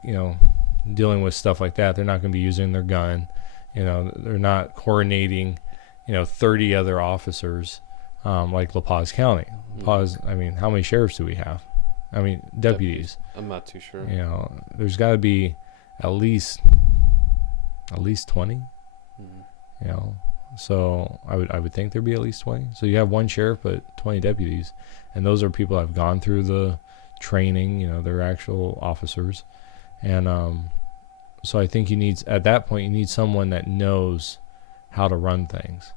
dealing with stuff like that. They're not going to be using their gun, they're not coordinating, 30 other officers, like La Paz County. La Paz, I mean, how many sheriffs do we have? I mean, deputies. I'm not too sure. There's got to be at least 20. So I would think there'd be at least 20. So you have one sheriff but 20 deputies, and those are people that have gone through the training. They're actual officers, and so I think at that point you need someone that knows how to run things,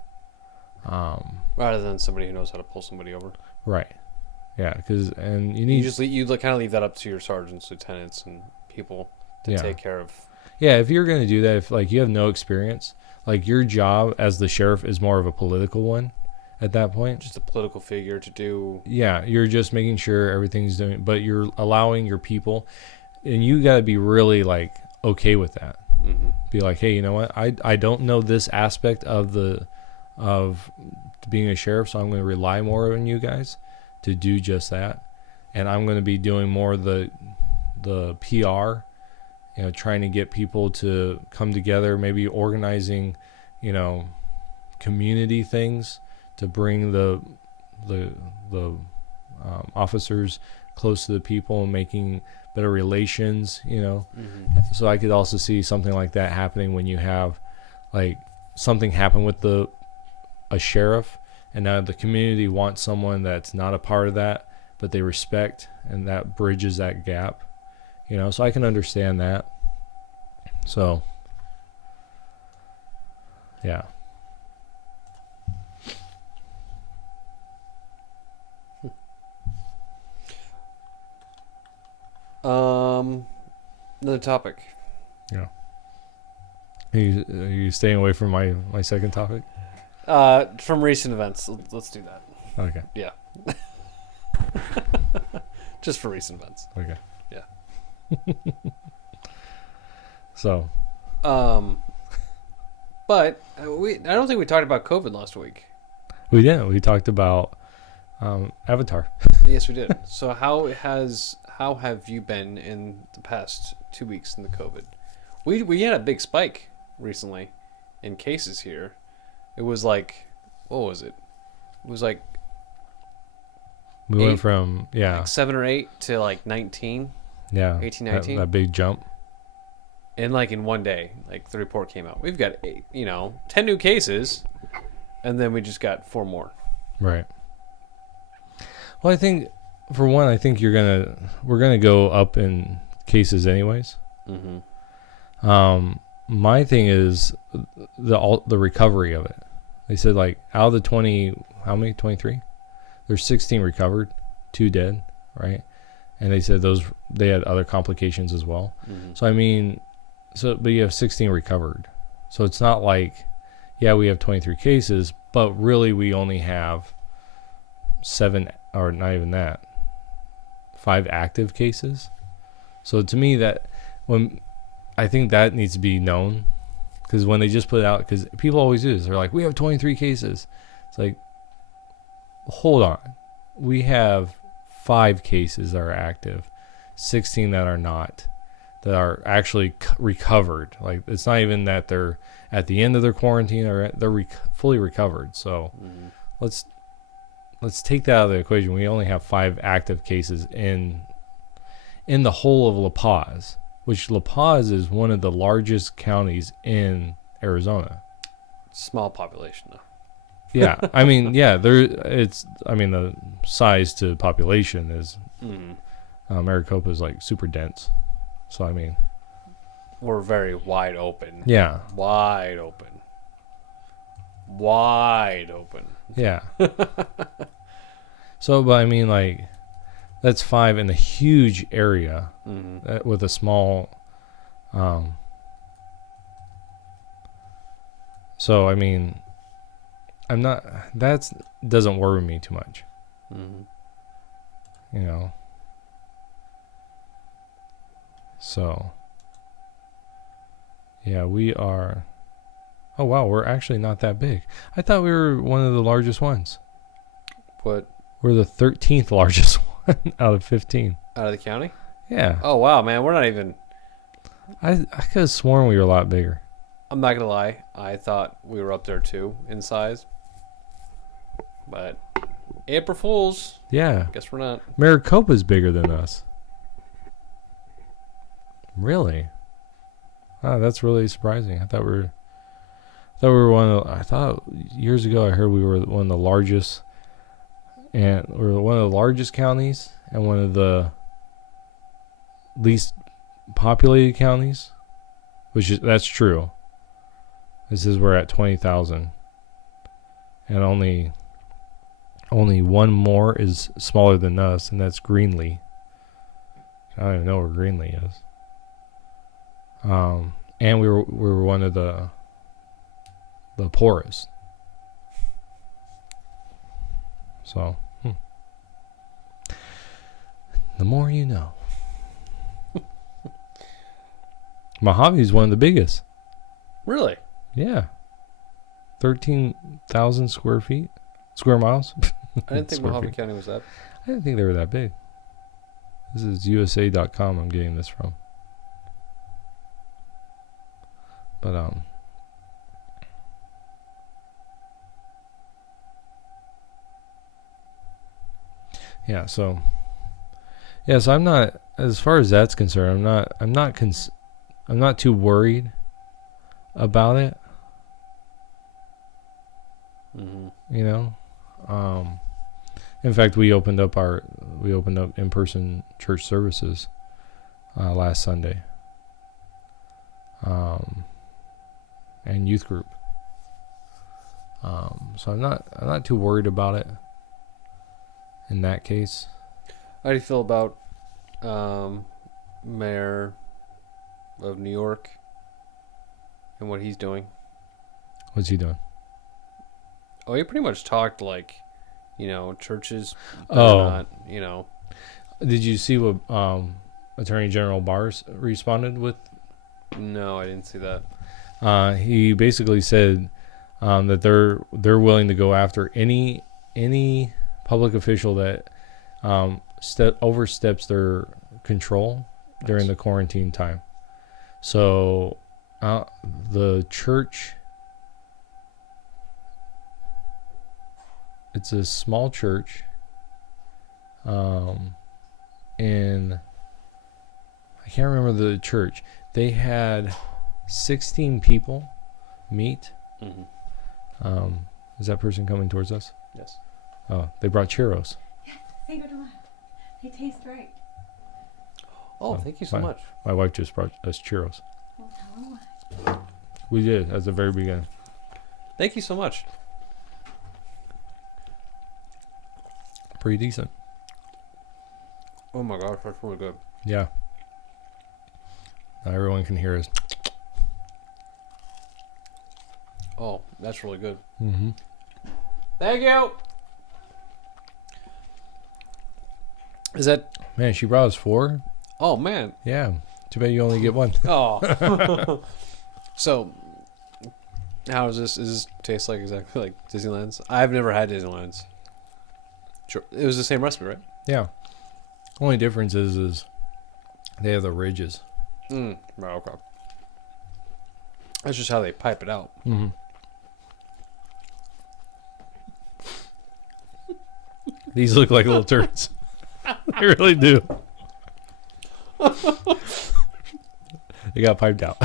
rather than somebody who knows how to pull somebody over. Right. Yeah, because you kind of leave that up to your sergeants, lieutenants, and people to take care of. Yeah, if you're going to do that, if like you have no experience, like your job as the sheriff is more of a political one at that point. Just a political figure to do. Yeah, you're just making sure everything's doing, but you're allowing your people, and you got to be really like okay with that. Mm-hmm. Be like, hey, you know what? I don't know this aspect of being a sheriff, so I'm going to rely more on you guys to do just that, and I'm going to be doing more of the PR, trying to get people to come together, maybe organizing, community things to bring the officers close to the people and making better relations, Mm-hmm. So I could also see something like that happening when you have like something happen with a sheriff, and now the community wants someone that's not a part of that, but they respect, and that bridges that gap, so I can understand that. So, yeah. Another topic. Yeah. Are you staying away from my second topic? From recent events. Let's do that. Okay. Yeah. Just for recent events. Okay. Yeah. So. But I don't think we talked about COVID last week. We didn't. We talked about Avatar. Yes, we did. So how have you been in the past 2 weeks in the COVID? We had a big spike recently in cases here. It was like, what was it? It was like we went from like 7 or 8 to like 19. Yeah. 18, 19. That big jump. And like in one day, like the report came out. We've got 10 new cases, and then we just got 4 more. Right. Well, I think for one, we're gonna go up in cases anyways. Mm-hmm. My thing is the recovery of it. They said like out of the 20, how many? 23. There's 16 recovered, 2 dead, right? And they said they had other complications as well. Mm-hmm. So I mean, but you have 16 recovered. So it's not like, we have 23 cases, but really we only have 7, or not even that, 5 active cases. So to me, I think that needs to be known, because when they just put it out, because people always do this, they're like, we have 23 cases. It's like, hold on, we have 5 cases that are active, 16 that are not, that are actually recovered. Like, it's not even that they're at the end of their quarantine, or they're fully recovered. So let's take that out of the equation. We only have 5 active cases in the whole of La Paz, which La Paz is one of the largest counties in Arizona. Small population though. Yeah, I mean, the size to population is Maricopa is like super dense. So I mean, we're very wide open. Yeah. Wide open. Yeah. So, but I mean, like, that's 5 in a huge area with a small So I mean, I'm not. That doesn't worry me too much. Mm-hmm. You know. So. Yeah, we are. Oh wow, we're actually not that big. I thought we were one of the largest ones. What? We're the 13th largest one out of 15. Out of the county? Yeah. Oh wow, man, we're not even. I could have sworn we were a lot bigger. I'm not gonna lie. I thought we were up there too in size. But April Fools. Yeah. Guess we're not. Maricopa's bigger than us. Really? Oh, that's really surprising. I thought we were one of. I thought years ago I heard we were one of the largest, and we're one of the largest counties and one of the least populated counties, that's true. This is we're at 20,000, and only one more is smaller than us, and that's Greenlee. I don't even know where Greenlee is. And we were one of the poorest. So, the more you know. Mojave is one of the biggest. Really? Yeah. 13,000 square miles. I didn't think Mojave County was that. I didn't think they were that big. This is USA.com I'm getting this from. But, yeah, so I'm not, as far as that's concerned, I'm not too worried about it. Mm-hmm. You know, in fact, we opened up in-person church services last Sunday, and youth group. So I'm not too worried about it in that case. How do you feel about Mayor of New York and what he's doing? What's he doing? Oh, he pretty much talked like, churches. Oh. Not, Did you see what Attorney General Barr responded with? No, I didn't see that. He basically said that they're willing to go after any public official that oversteps their control during the quarantine time. So the church, it's a small church in, I can't remember the church. They had 16 people meet. Mm-hmm. Is that person coming towards us? Yes. Oh, they brought churros. Yes, they go to mine. They taste great. Oh, thank you so much. My wife just brought us churros. Well, tell her why. We did at the very beginning. Thank you so much. Pretty decent. Oh my gosh, that's really good. Yeah. Now everyone can hear us. Oh, that's really good. Mm-hmm. Thank you. Is that? Man, she brought us 4. Oh man. Yeah. Too bad you only get 1. Oh. So, how does this? Does this taste like exactly like Disneyland's? I've never had Disneyland's. Sure, it was the same recipe, right? Yeah. Only difference is they have the ridges. Right, okay. That's just how they pipe it out. Mm-hmm. These look like little turds. They really do. They got piped out.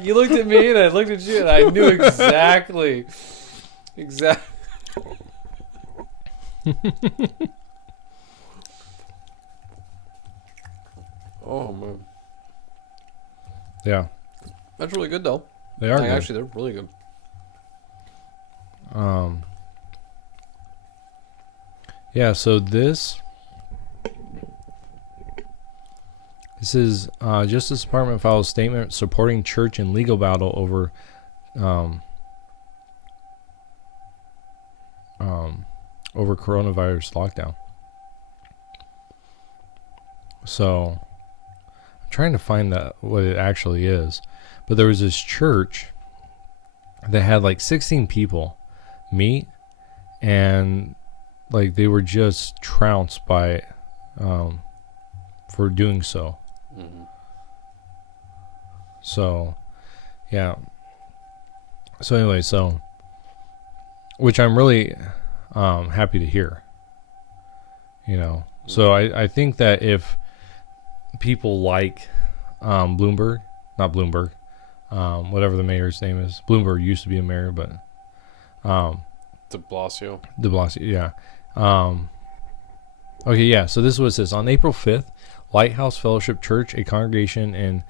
You looked at me and I looked at you and I knew exactly. Oh man, Yeah. that's really good though. They are good. Actually, they're really good. Yeah, so this is Justice Department files statement supporting church in legal battle over over coronavirus lockdown. So I'm trying to find what it actually is. But there was this church that had like 16 people meet, and like they were just trounced by for doing so. Mm-hmm. So yeah. So anyway, which I'm really happy to hear. So I think that if people like Bloomberg, not Bloomberg, whatever the mayor's name is. Bloomberg used to be a mayor, but De Blasio. Yeah. Okay, yeah. So this is what it says. On April 5th, Lighthouse Fellowship Church, a congregation in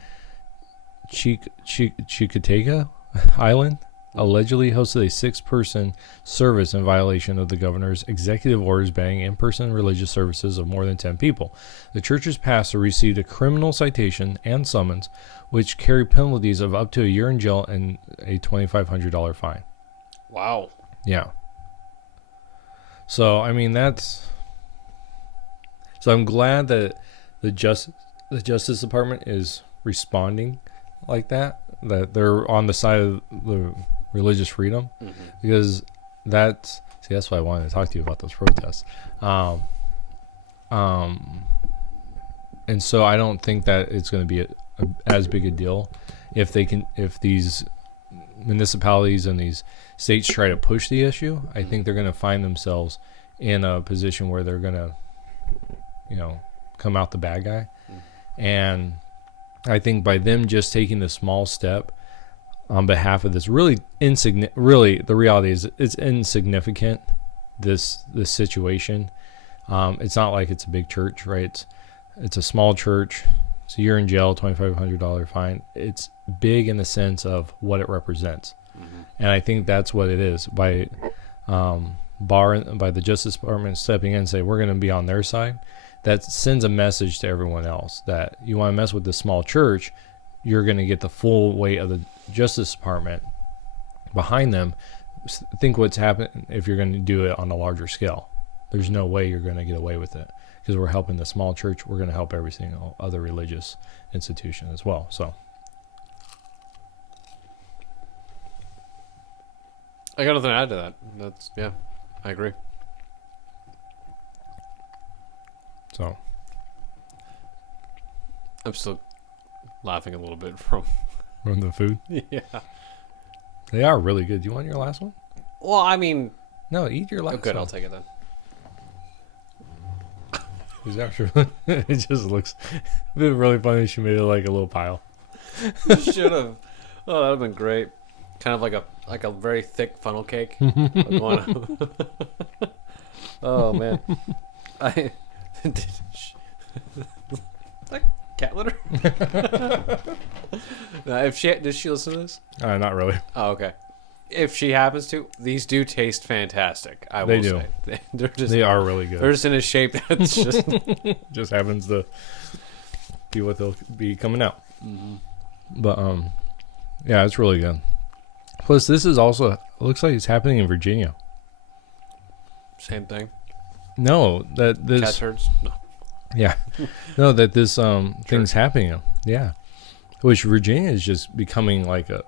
Chicotega Island, allegedly hosted a 6-person service in violation of the governor's executive orders banning in-person religious services of more than 10 people. The church's pastor received a criminal citation and summons, which carry penalties of up to a year in jail and a $2,500 fine. Wow. Yeah. So, I mean, so I'm glad that the Justice Department is responding like that they're on the side of the religious freedom, because that's why I wanted to talk to you about those protests. And so I don't think that it's going to be as big a deal if these municipalities and these states try to push the issue. I think they're going to find themselves in a position where they're going to, come out the bad guy. And I think by them just taking the small step on behalf of this really the reality is it's insignificant, this situation. It's not like it's a big church, right? It's a small church. It's a year in jail, $2,500 fine. It's big in the sense of what it represents. And I think that's what it is. By the Justice Department stepping in and say, we're going to be on their side, that sends a message to everyone else that you want to mess with this small church, you're going to get the full weight of the Justice Department behind them. Think what's happened if you're going to do it on a larger scale. There's no way you're going to get away with it, because we're helping the small church. We're going to help every single other religious institution as well. So I got nothing to add to that. I agree. So I'm still laughing a little bit from the food. Yeah. They are really good. Do you want your last one? Well, I mean, No, eat your last one. good. I'll take it then. It's actually, it just looks really funny. She made it like a little pile. Should have. Oh, that would have been great. Kind of like a very thick funnel cake. Oh man, like cat litter. Now, does she listen to this? Not really. Oh, okay. If she happens to, these do taste fantastic. I will say they are really good. They're just in a shape that's just just happens to be what they'll be coming out. But yeah, it's really good. Plus, this is also, it looks like it's happening in Virginia. same thing. No, that this Cat turds. No. Yeah, no, that this thing's happening. Yeah, which Virginia is just becoming like a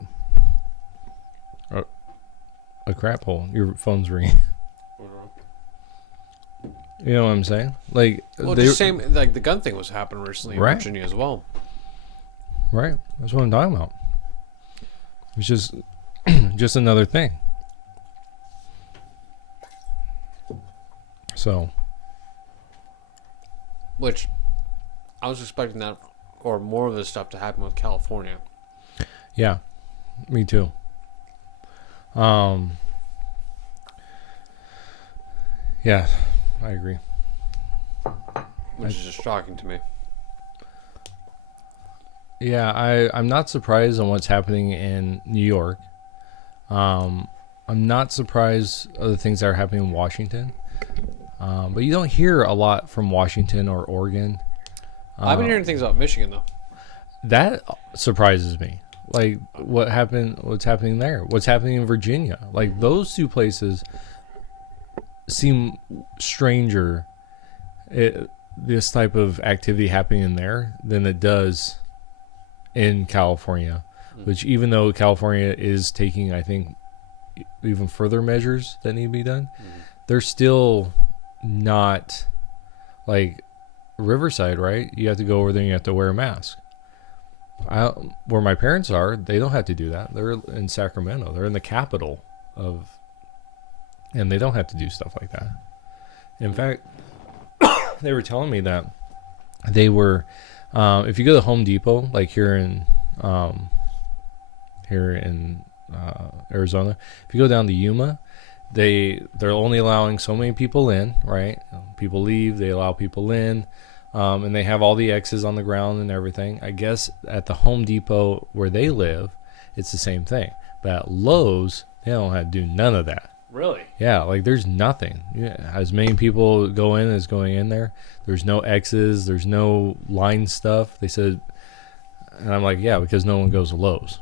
crap hole. Your phone's ringing. You know what I'm saying? Like, well, the same. Like the gun thing was happening recently in Virginia as well. Right. That's what I'm talking about. It's just another thing. So, which I was expecting that or more of this stuff to happen with California. Yeah, me too. Yeah, I agree. Which is just shocking to me. Yeah, I'm not surprised on what's happening in New York. I'm not surprised of the things that are happening in Washington. But you don't hear a lot from Washington or Oregon. I've been hearing things about Michigan though. That surprises me. Like what's happening there? What's happening in Virginia? Like those two places seem stranger. This type of activity happening in there than it does in California, which even though California is taking, I think, even further measures that need to be done, they're still not like Riverside, right? You have to go over there and you have to wear a mask. Where my parents are, they don't have to do that. They're in Sacramento. They're in the capital and they don't have to do stuff like that. In fact, they were telling me that they were, if you go to Home Depot, like here in Arizona, if you go down to Yuma, they're only allowing so many people in, right? People leave, they allow people in, and they have all the X's on the ground and everything. I guess at the Home Depot where they live, it's the same thing. But at Lowe's, they don't have to do none of that. Really? Yeah, like there's nothing. Yeah, as many people go in as going in there. There's no X's. There's no line stuff. They said, and I'm like, yeah, because no one goes to Lowe's.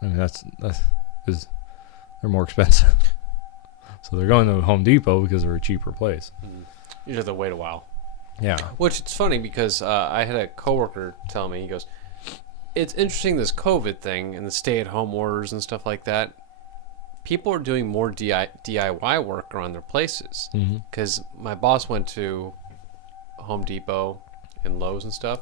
I mean, that's because they're more expensive. So they're going to Home Depot because they're a cheaper place. You just have to wait a while. Yeah. Which it's funny because I had a coworker tell me, he goes, it's interesting this COVID thing and the stay-at-home orders and stuff like that. People are doing more DIY work around their places. Because my boss went to Home Depot and Lowe's and stuff.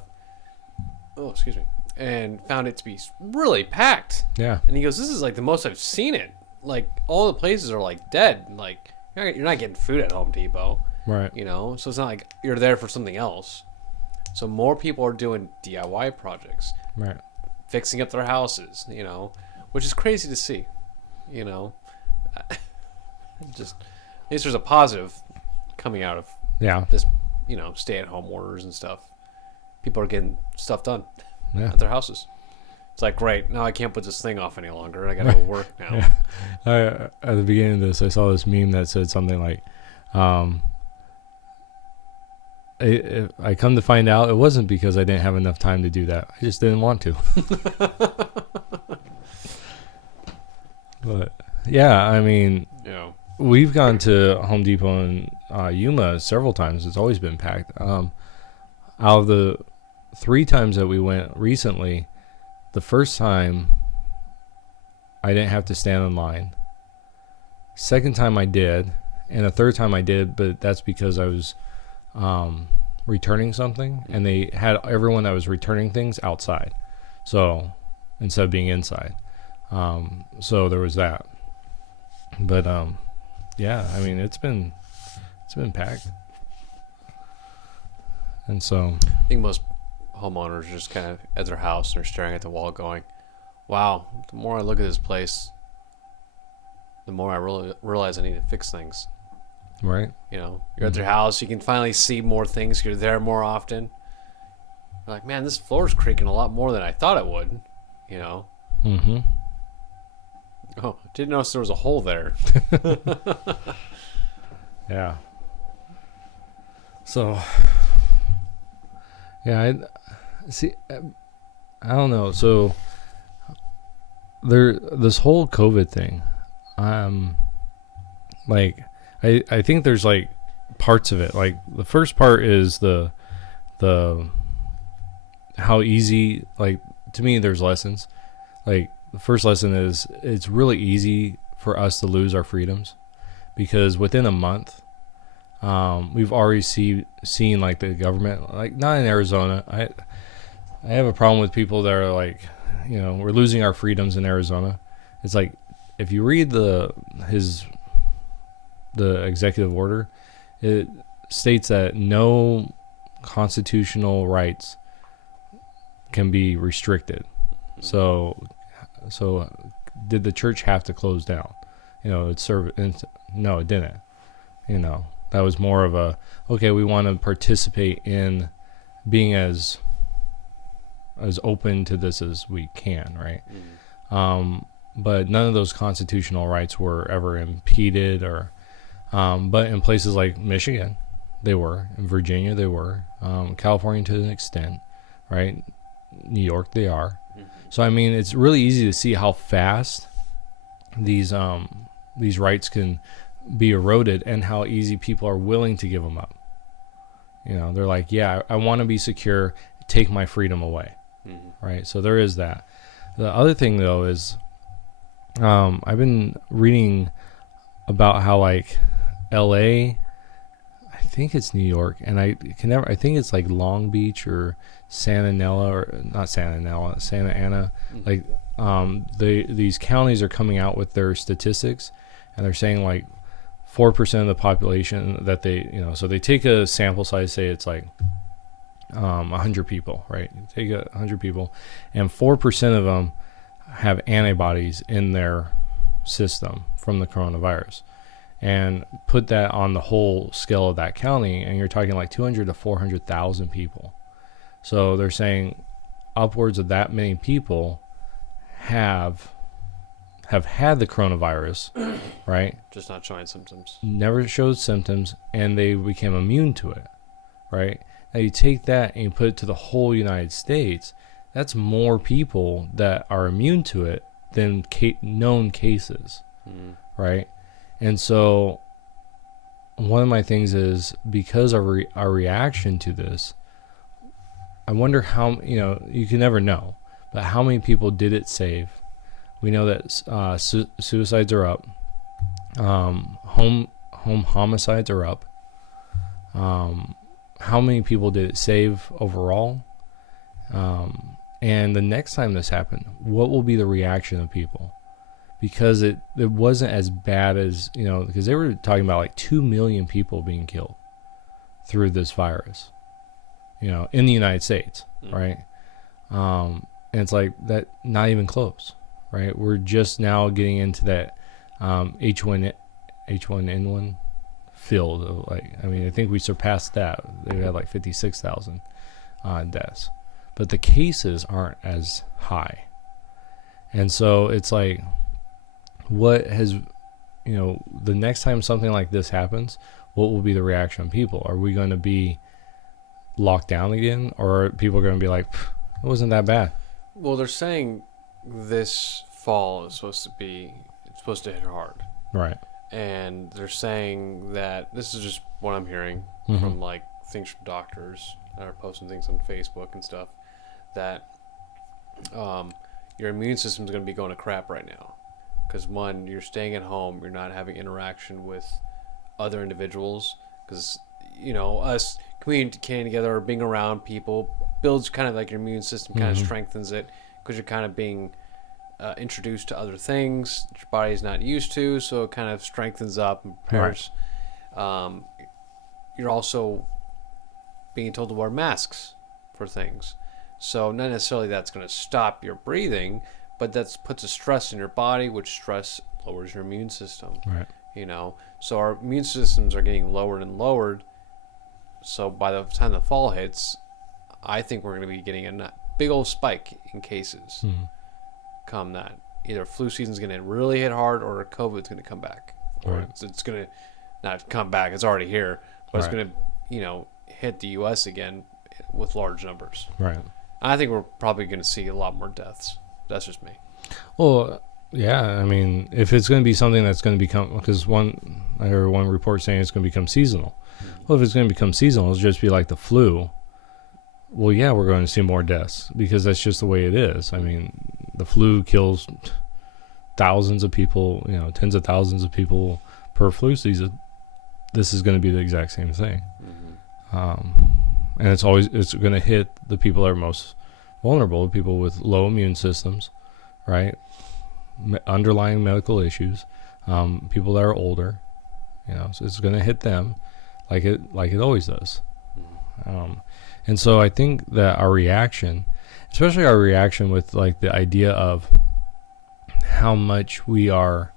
Oh, excuse me. And found it to be really packed. Yeah. And he goes, this is like the most I've seen it. Like all the places are like dead. Like you're not getting food at Home Depot. Right. You know? So it's not like you're there for something else. So more people are doing DIY projects. Right. Fixing up their houses, you know, which is crazy to see. You know, just at least there's a positive coming out of this, you know, stay-at-home orders and stuff. People are getting stuff done at their houses. It's like, great, now I can't put this thing off any longer. I gotta go work now. Yeah. At the beginning of this, I saw this meme that said something like, I come to find out it wasn't because I didn't have enough time to do that. I just didn't want to. But yeah, I mean, we've gone to Home Depot in Yuma several times. It's always been packed. Out of the 3 times that we went recently, the first time I didn't have to stand in line. Second time I did, and the third time I did, but that's because I was returning something, and they had everyone that was returning things outside, so instead of being inside. So there was that, but yeah, I mean it's been packed, and so I think most homeowners are just kind of at their house and are staring at the wall, going, "Wow, the more I look at this place, the more I really realize I need to fix things." Right. You know, you're at their house, you can finally see more things. You're there more often. You're like, man, this floor's creaking a lot more than I thought it would. You know. Mm-hmm. Oh, didn't notice there was a hole there. Yeah. So, yeah, I don't know. So, this whole COVID thing, like, I think there's like parts of it. Like the first part is the how easy, like to me, there's lessons. Like the first lesson is it's really easy for us to lose our freedoms because within a month, we've already seen like the government, like not in Arizona. I have a problem with people that are like, you know, we're losing our freedoms in Arizona. It's like if you read the executive order, it states that no constitutional rights can be restricted. So did the church have to close down? You know, no, it didn't. You know, that was more of a, okay, we want to participate in being as open to this as we can, right? But none of those constitutional rights were ever impeded or But in places like Michigan, they were. In Virginia, they were. California to an extent, right? New York, they are. So I mean, it's really easy to see how fast these rights can be eroded, and how easy people are willing to give them up. You know, they're like, yeah, I want to be secure. Take my freedom away, right? So there is that. The other thing though is, I've been reading about how like L.A. I think it's New York, and I think it's like Long Beach or Santa Ana. Like, these counties are coming out with their statistics, and they're saying like 4% of the population that they, so they take a sample size, say it's like 100 people, right? Take 100 people, and 4% of them have antibodies in their system from the coronavirus. And put that on the whole scale of that county, and you're talking like 200 to 400,000 people. So they're saying upwards of that many people have had the coronavirus, right? Just not showing symptoms. Never showed symptoms, and they became immune to it, right? Now you take that and you put it to the whole United States. That's more people that are immune to it than known cases, right? And so one of my things is, because of our reaction to this, I wonder how, you can never know, but how many people did it save? We know that suicides are up. Home homicides are up. How many people did it save overall? And the next time this happened, what will be the reaction of people? Because it wasn't as bad as, because they were talking about like 2 million people being killed through this virus, in the United States, right? And it's like that, not even close, right? We're just now getting into that H1N1 field of I think we surpassed that. They had like 56,000 deaths, but the cases aren't as high. And so it's like, what has, the next time something like this happens, what will be the reaction of people? Are we going to be locked down again, or are people going to be like, it wasn't that bad? Well, they're saying this fall is supposed to hit hard, right? And they're saying that, this is just what I'm hearing from like things from doctors that are posting things on Facebook and stuff, that your immune system is going to be going to crap right now. Because one, you're staying at home, you're not having interaction with other individuals, because us communicating together or being around people builds kind of like your immune system, kind of strengthens it, because you're kind of being introduced to other things that your body's not used to, so it kind of strengthens up and prepares. Right. You're also being told to wear masks for things, so not necessarily that's going to stop your breathing, but that puts a stress in your body, which stress lowers your immune system. Right. So our immune systems are getting lowered and lowered. So by the time the fall hits, I think we're going to be getting a big old spike in cases. Come that either flu season's going to really hit hard, or COVID's going to come back, or right. it's going to not come back. It's already here, but right. it's going to hit the U.S. again with large numbers. Right. I think we're probably going to see a lot more deaths. That's just me. Well, yeah. I mean, if it's going to be something that's going to become, because I heard one report saying it's going to become seasonal. Well, if it's going to become seasonal, it'll just be like the flu. Well, yeah, we're going to see more deaths, because that's just the way it is. I mean, the flu kills thousands of people, tens of thousands of people per flu season. This is going to be the exact same thing. And it's going to hit the people that are most vulnerable, people with low immune systems, right? Underlying medical issues, people that are older, so it's going to hit them like it always does. And so I think that our reaction, especially our reaction with like the idea of how much we are,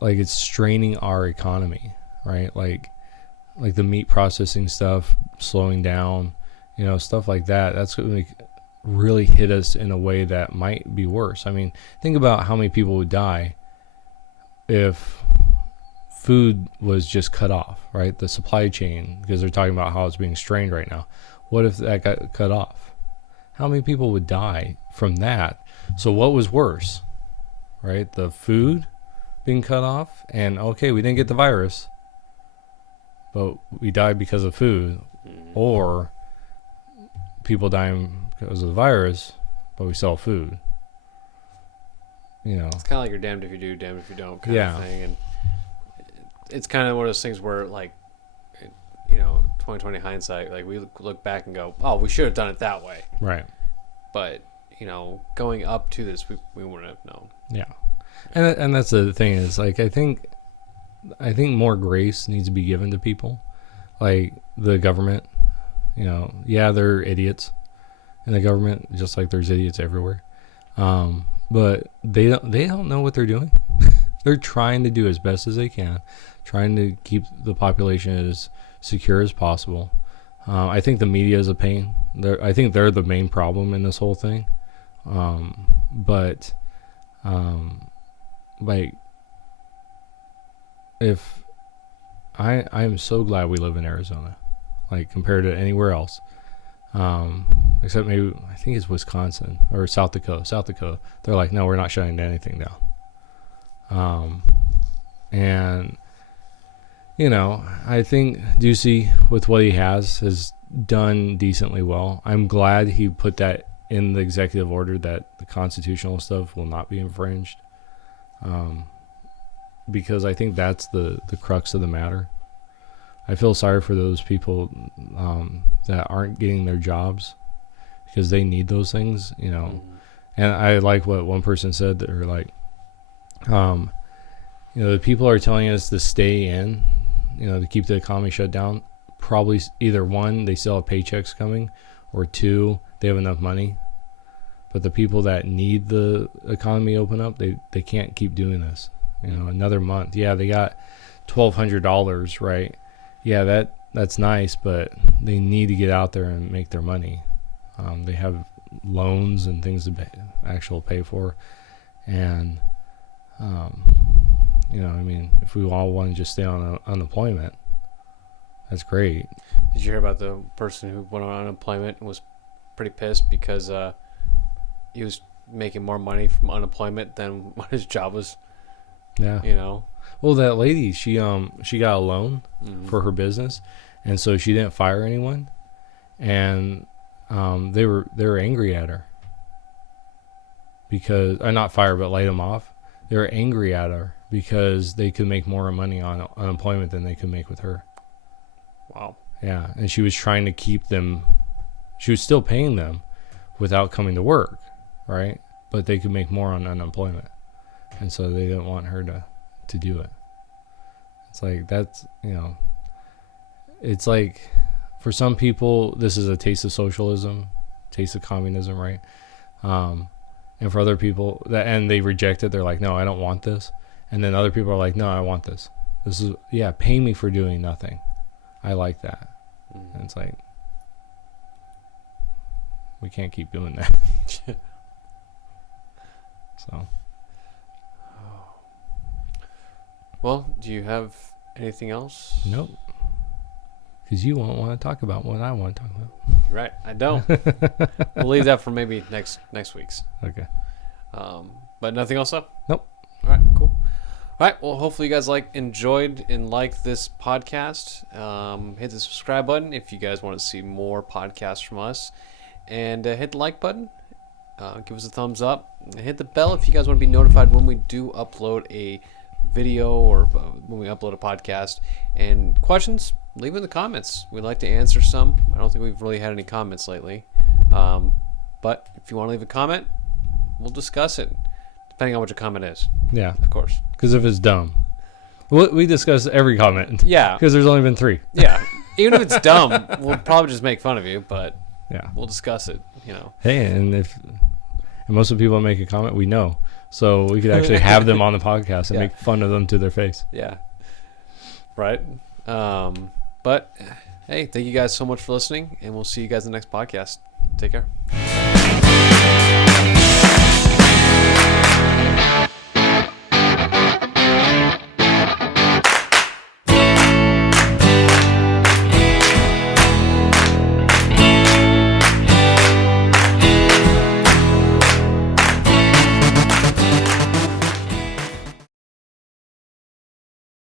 like, it's straining our economy, right? Like the meat processing stuff slowing down, stuff like that. That's going to really hit us in a way that might be worse. I mean, think about how many people would die if food was just cut off, right? The supply chain, because they're talking about how it's being strained right now. What if that got cut off? How many people would die from that? So what was worse, right? The food being cut off, and okay, we didn't get the virus, but we died because of food, or people dying because of the virus, but we sell food. You know, It's kind of like you're damned if you do, damned if you don't kind Yeah. of thing. And it's kind of one of those things where, like, you know, 2020 hindsight, like we look back and go, oh, we should have done it that way. right? But, you know, going up to this, we wouldn't have known. Yeah, and that's the thing is, like, I think more grace needs to be given to people, like the government. You know, yeah, they're idiots in the government, just like there's idiots everywhere. But they don't know what they're doing. They're trying to do as best as they can, trying to keep the population as secure as possible. I think the media is a pain. I think they're the main problem in this whole thing. Like, if I am so glad we live in Arizona, like compared to anywhere else, except maybe I think it's Wisconsin or South Dakota. They're like, no, we're not shutting anything down. And you know, I think Ducey, with what he has done decently well. I'm glad he put that in the executive order that the constitutional stuff will not be infringed. Because I think that's the crux of the matter. I feel sorry for those people that aren't getting their jobs because they need those things, you know. Mm-hmm. And I like what one person said. They're like, you know, the people are telling us to stay in, you know, to keep the economy shut down. Probably either one, they still have paychecks coming, or two, they have enough money. But the people that need the economy open up, they can't keep doing this. You know, another month. Yeah, they got $1,200, right? Yeah, that's nice, but they need to get out there and make their money. They have loans and things to pay for, and you know, I mean, if we all want to just stay on unemployment, that's great. Did you hear about the person who went on unemployment and was pretty pissed because he was making more money from unemployment than what his job was? Yeah. You know. Well, that lady, she got a loan for her business, and so she didn't fire anyone, and they were angry at her because not fire but laid them off. They were angry at her because they could make more money on unemployment than they could make with her. Wow. Yeah, and she was trying to keep them. She was still paying them without coming to work, right? But they could make more on unemployment, and so they didn't want her to do it. It's like, that's, you know, it's like, for some people this is a taste of socialism, taste of communism, right? And for other people and they reject it, they're like, no, I don't want this. And then other people are like, no, I want this. This is, yeah, pay me for doing nothing. I like that. And it's like, we can't keep doing that. So, well, do you have anything else? nope. Because you won't want to talk about what I want to talk about. Right, I don't. We'll leave that for maybe next week's. Okay. But nothing else up? Nope. All right, cool. All right, well, hopefully you guys enjoyed and liked this podcast. Hit the subscribe button if you guys want to see more podcasts from us, and hit the like button. Give us a thumbs up, and hit the bell if you guys want to be notified when we do upload a video or when we upload a podcast. And questions, leave in the comments. We'd like to answer some. I don't think we've really had any comments lately, but if you want to leave a comment, we'll discuss it, depending on what your comment is, Yeah. of course. Because if it's dumb, we discuss every comment. Yeah. Because there's only been 3. Yeah. Even if it's dumb, we'll probably just make fun of you, but Yeah. we'll discuss it, you know. Hey, and most of the people that make a comment, we know. So we could actually have them on the podcast and Yeah. make fun of them to their face. Yeah. Right. But hey, thank you guys so much for listening, and we'll see you guys in the next podcast. Take care.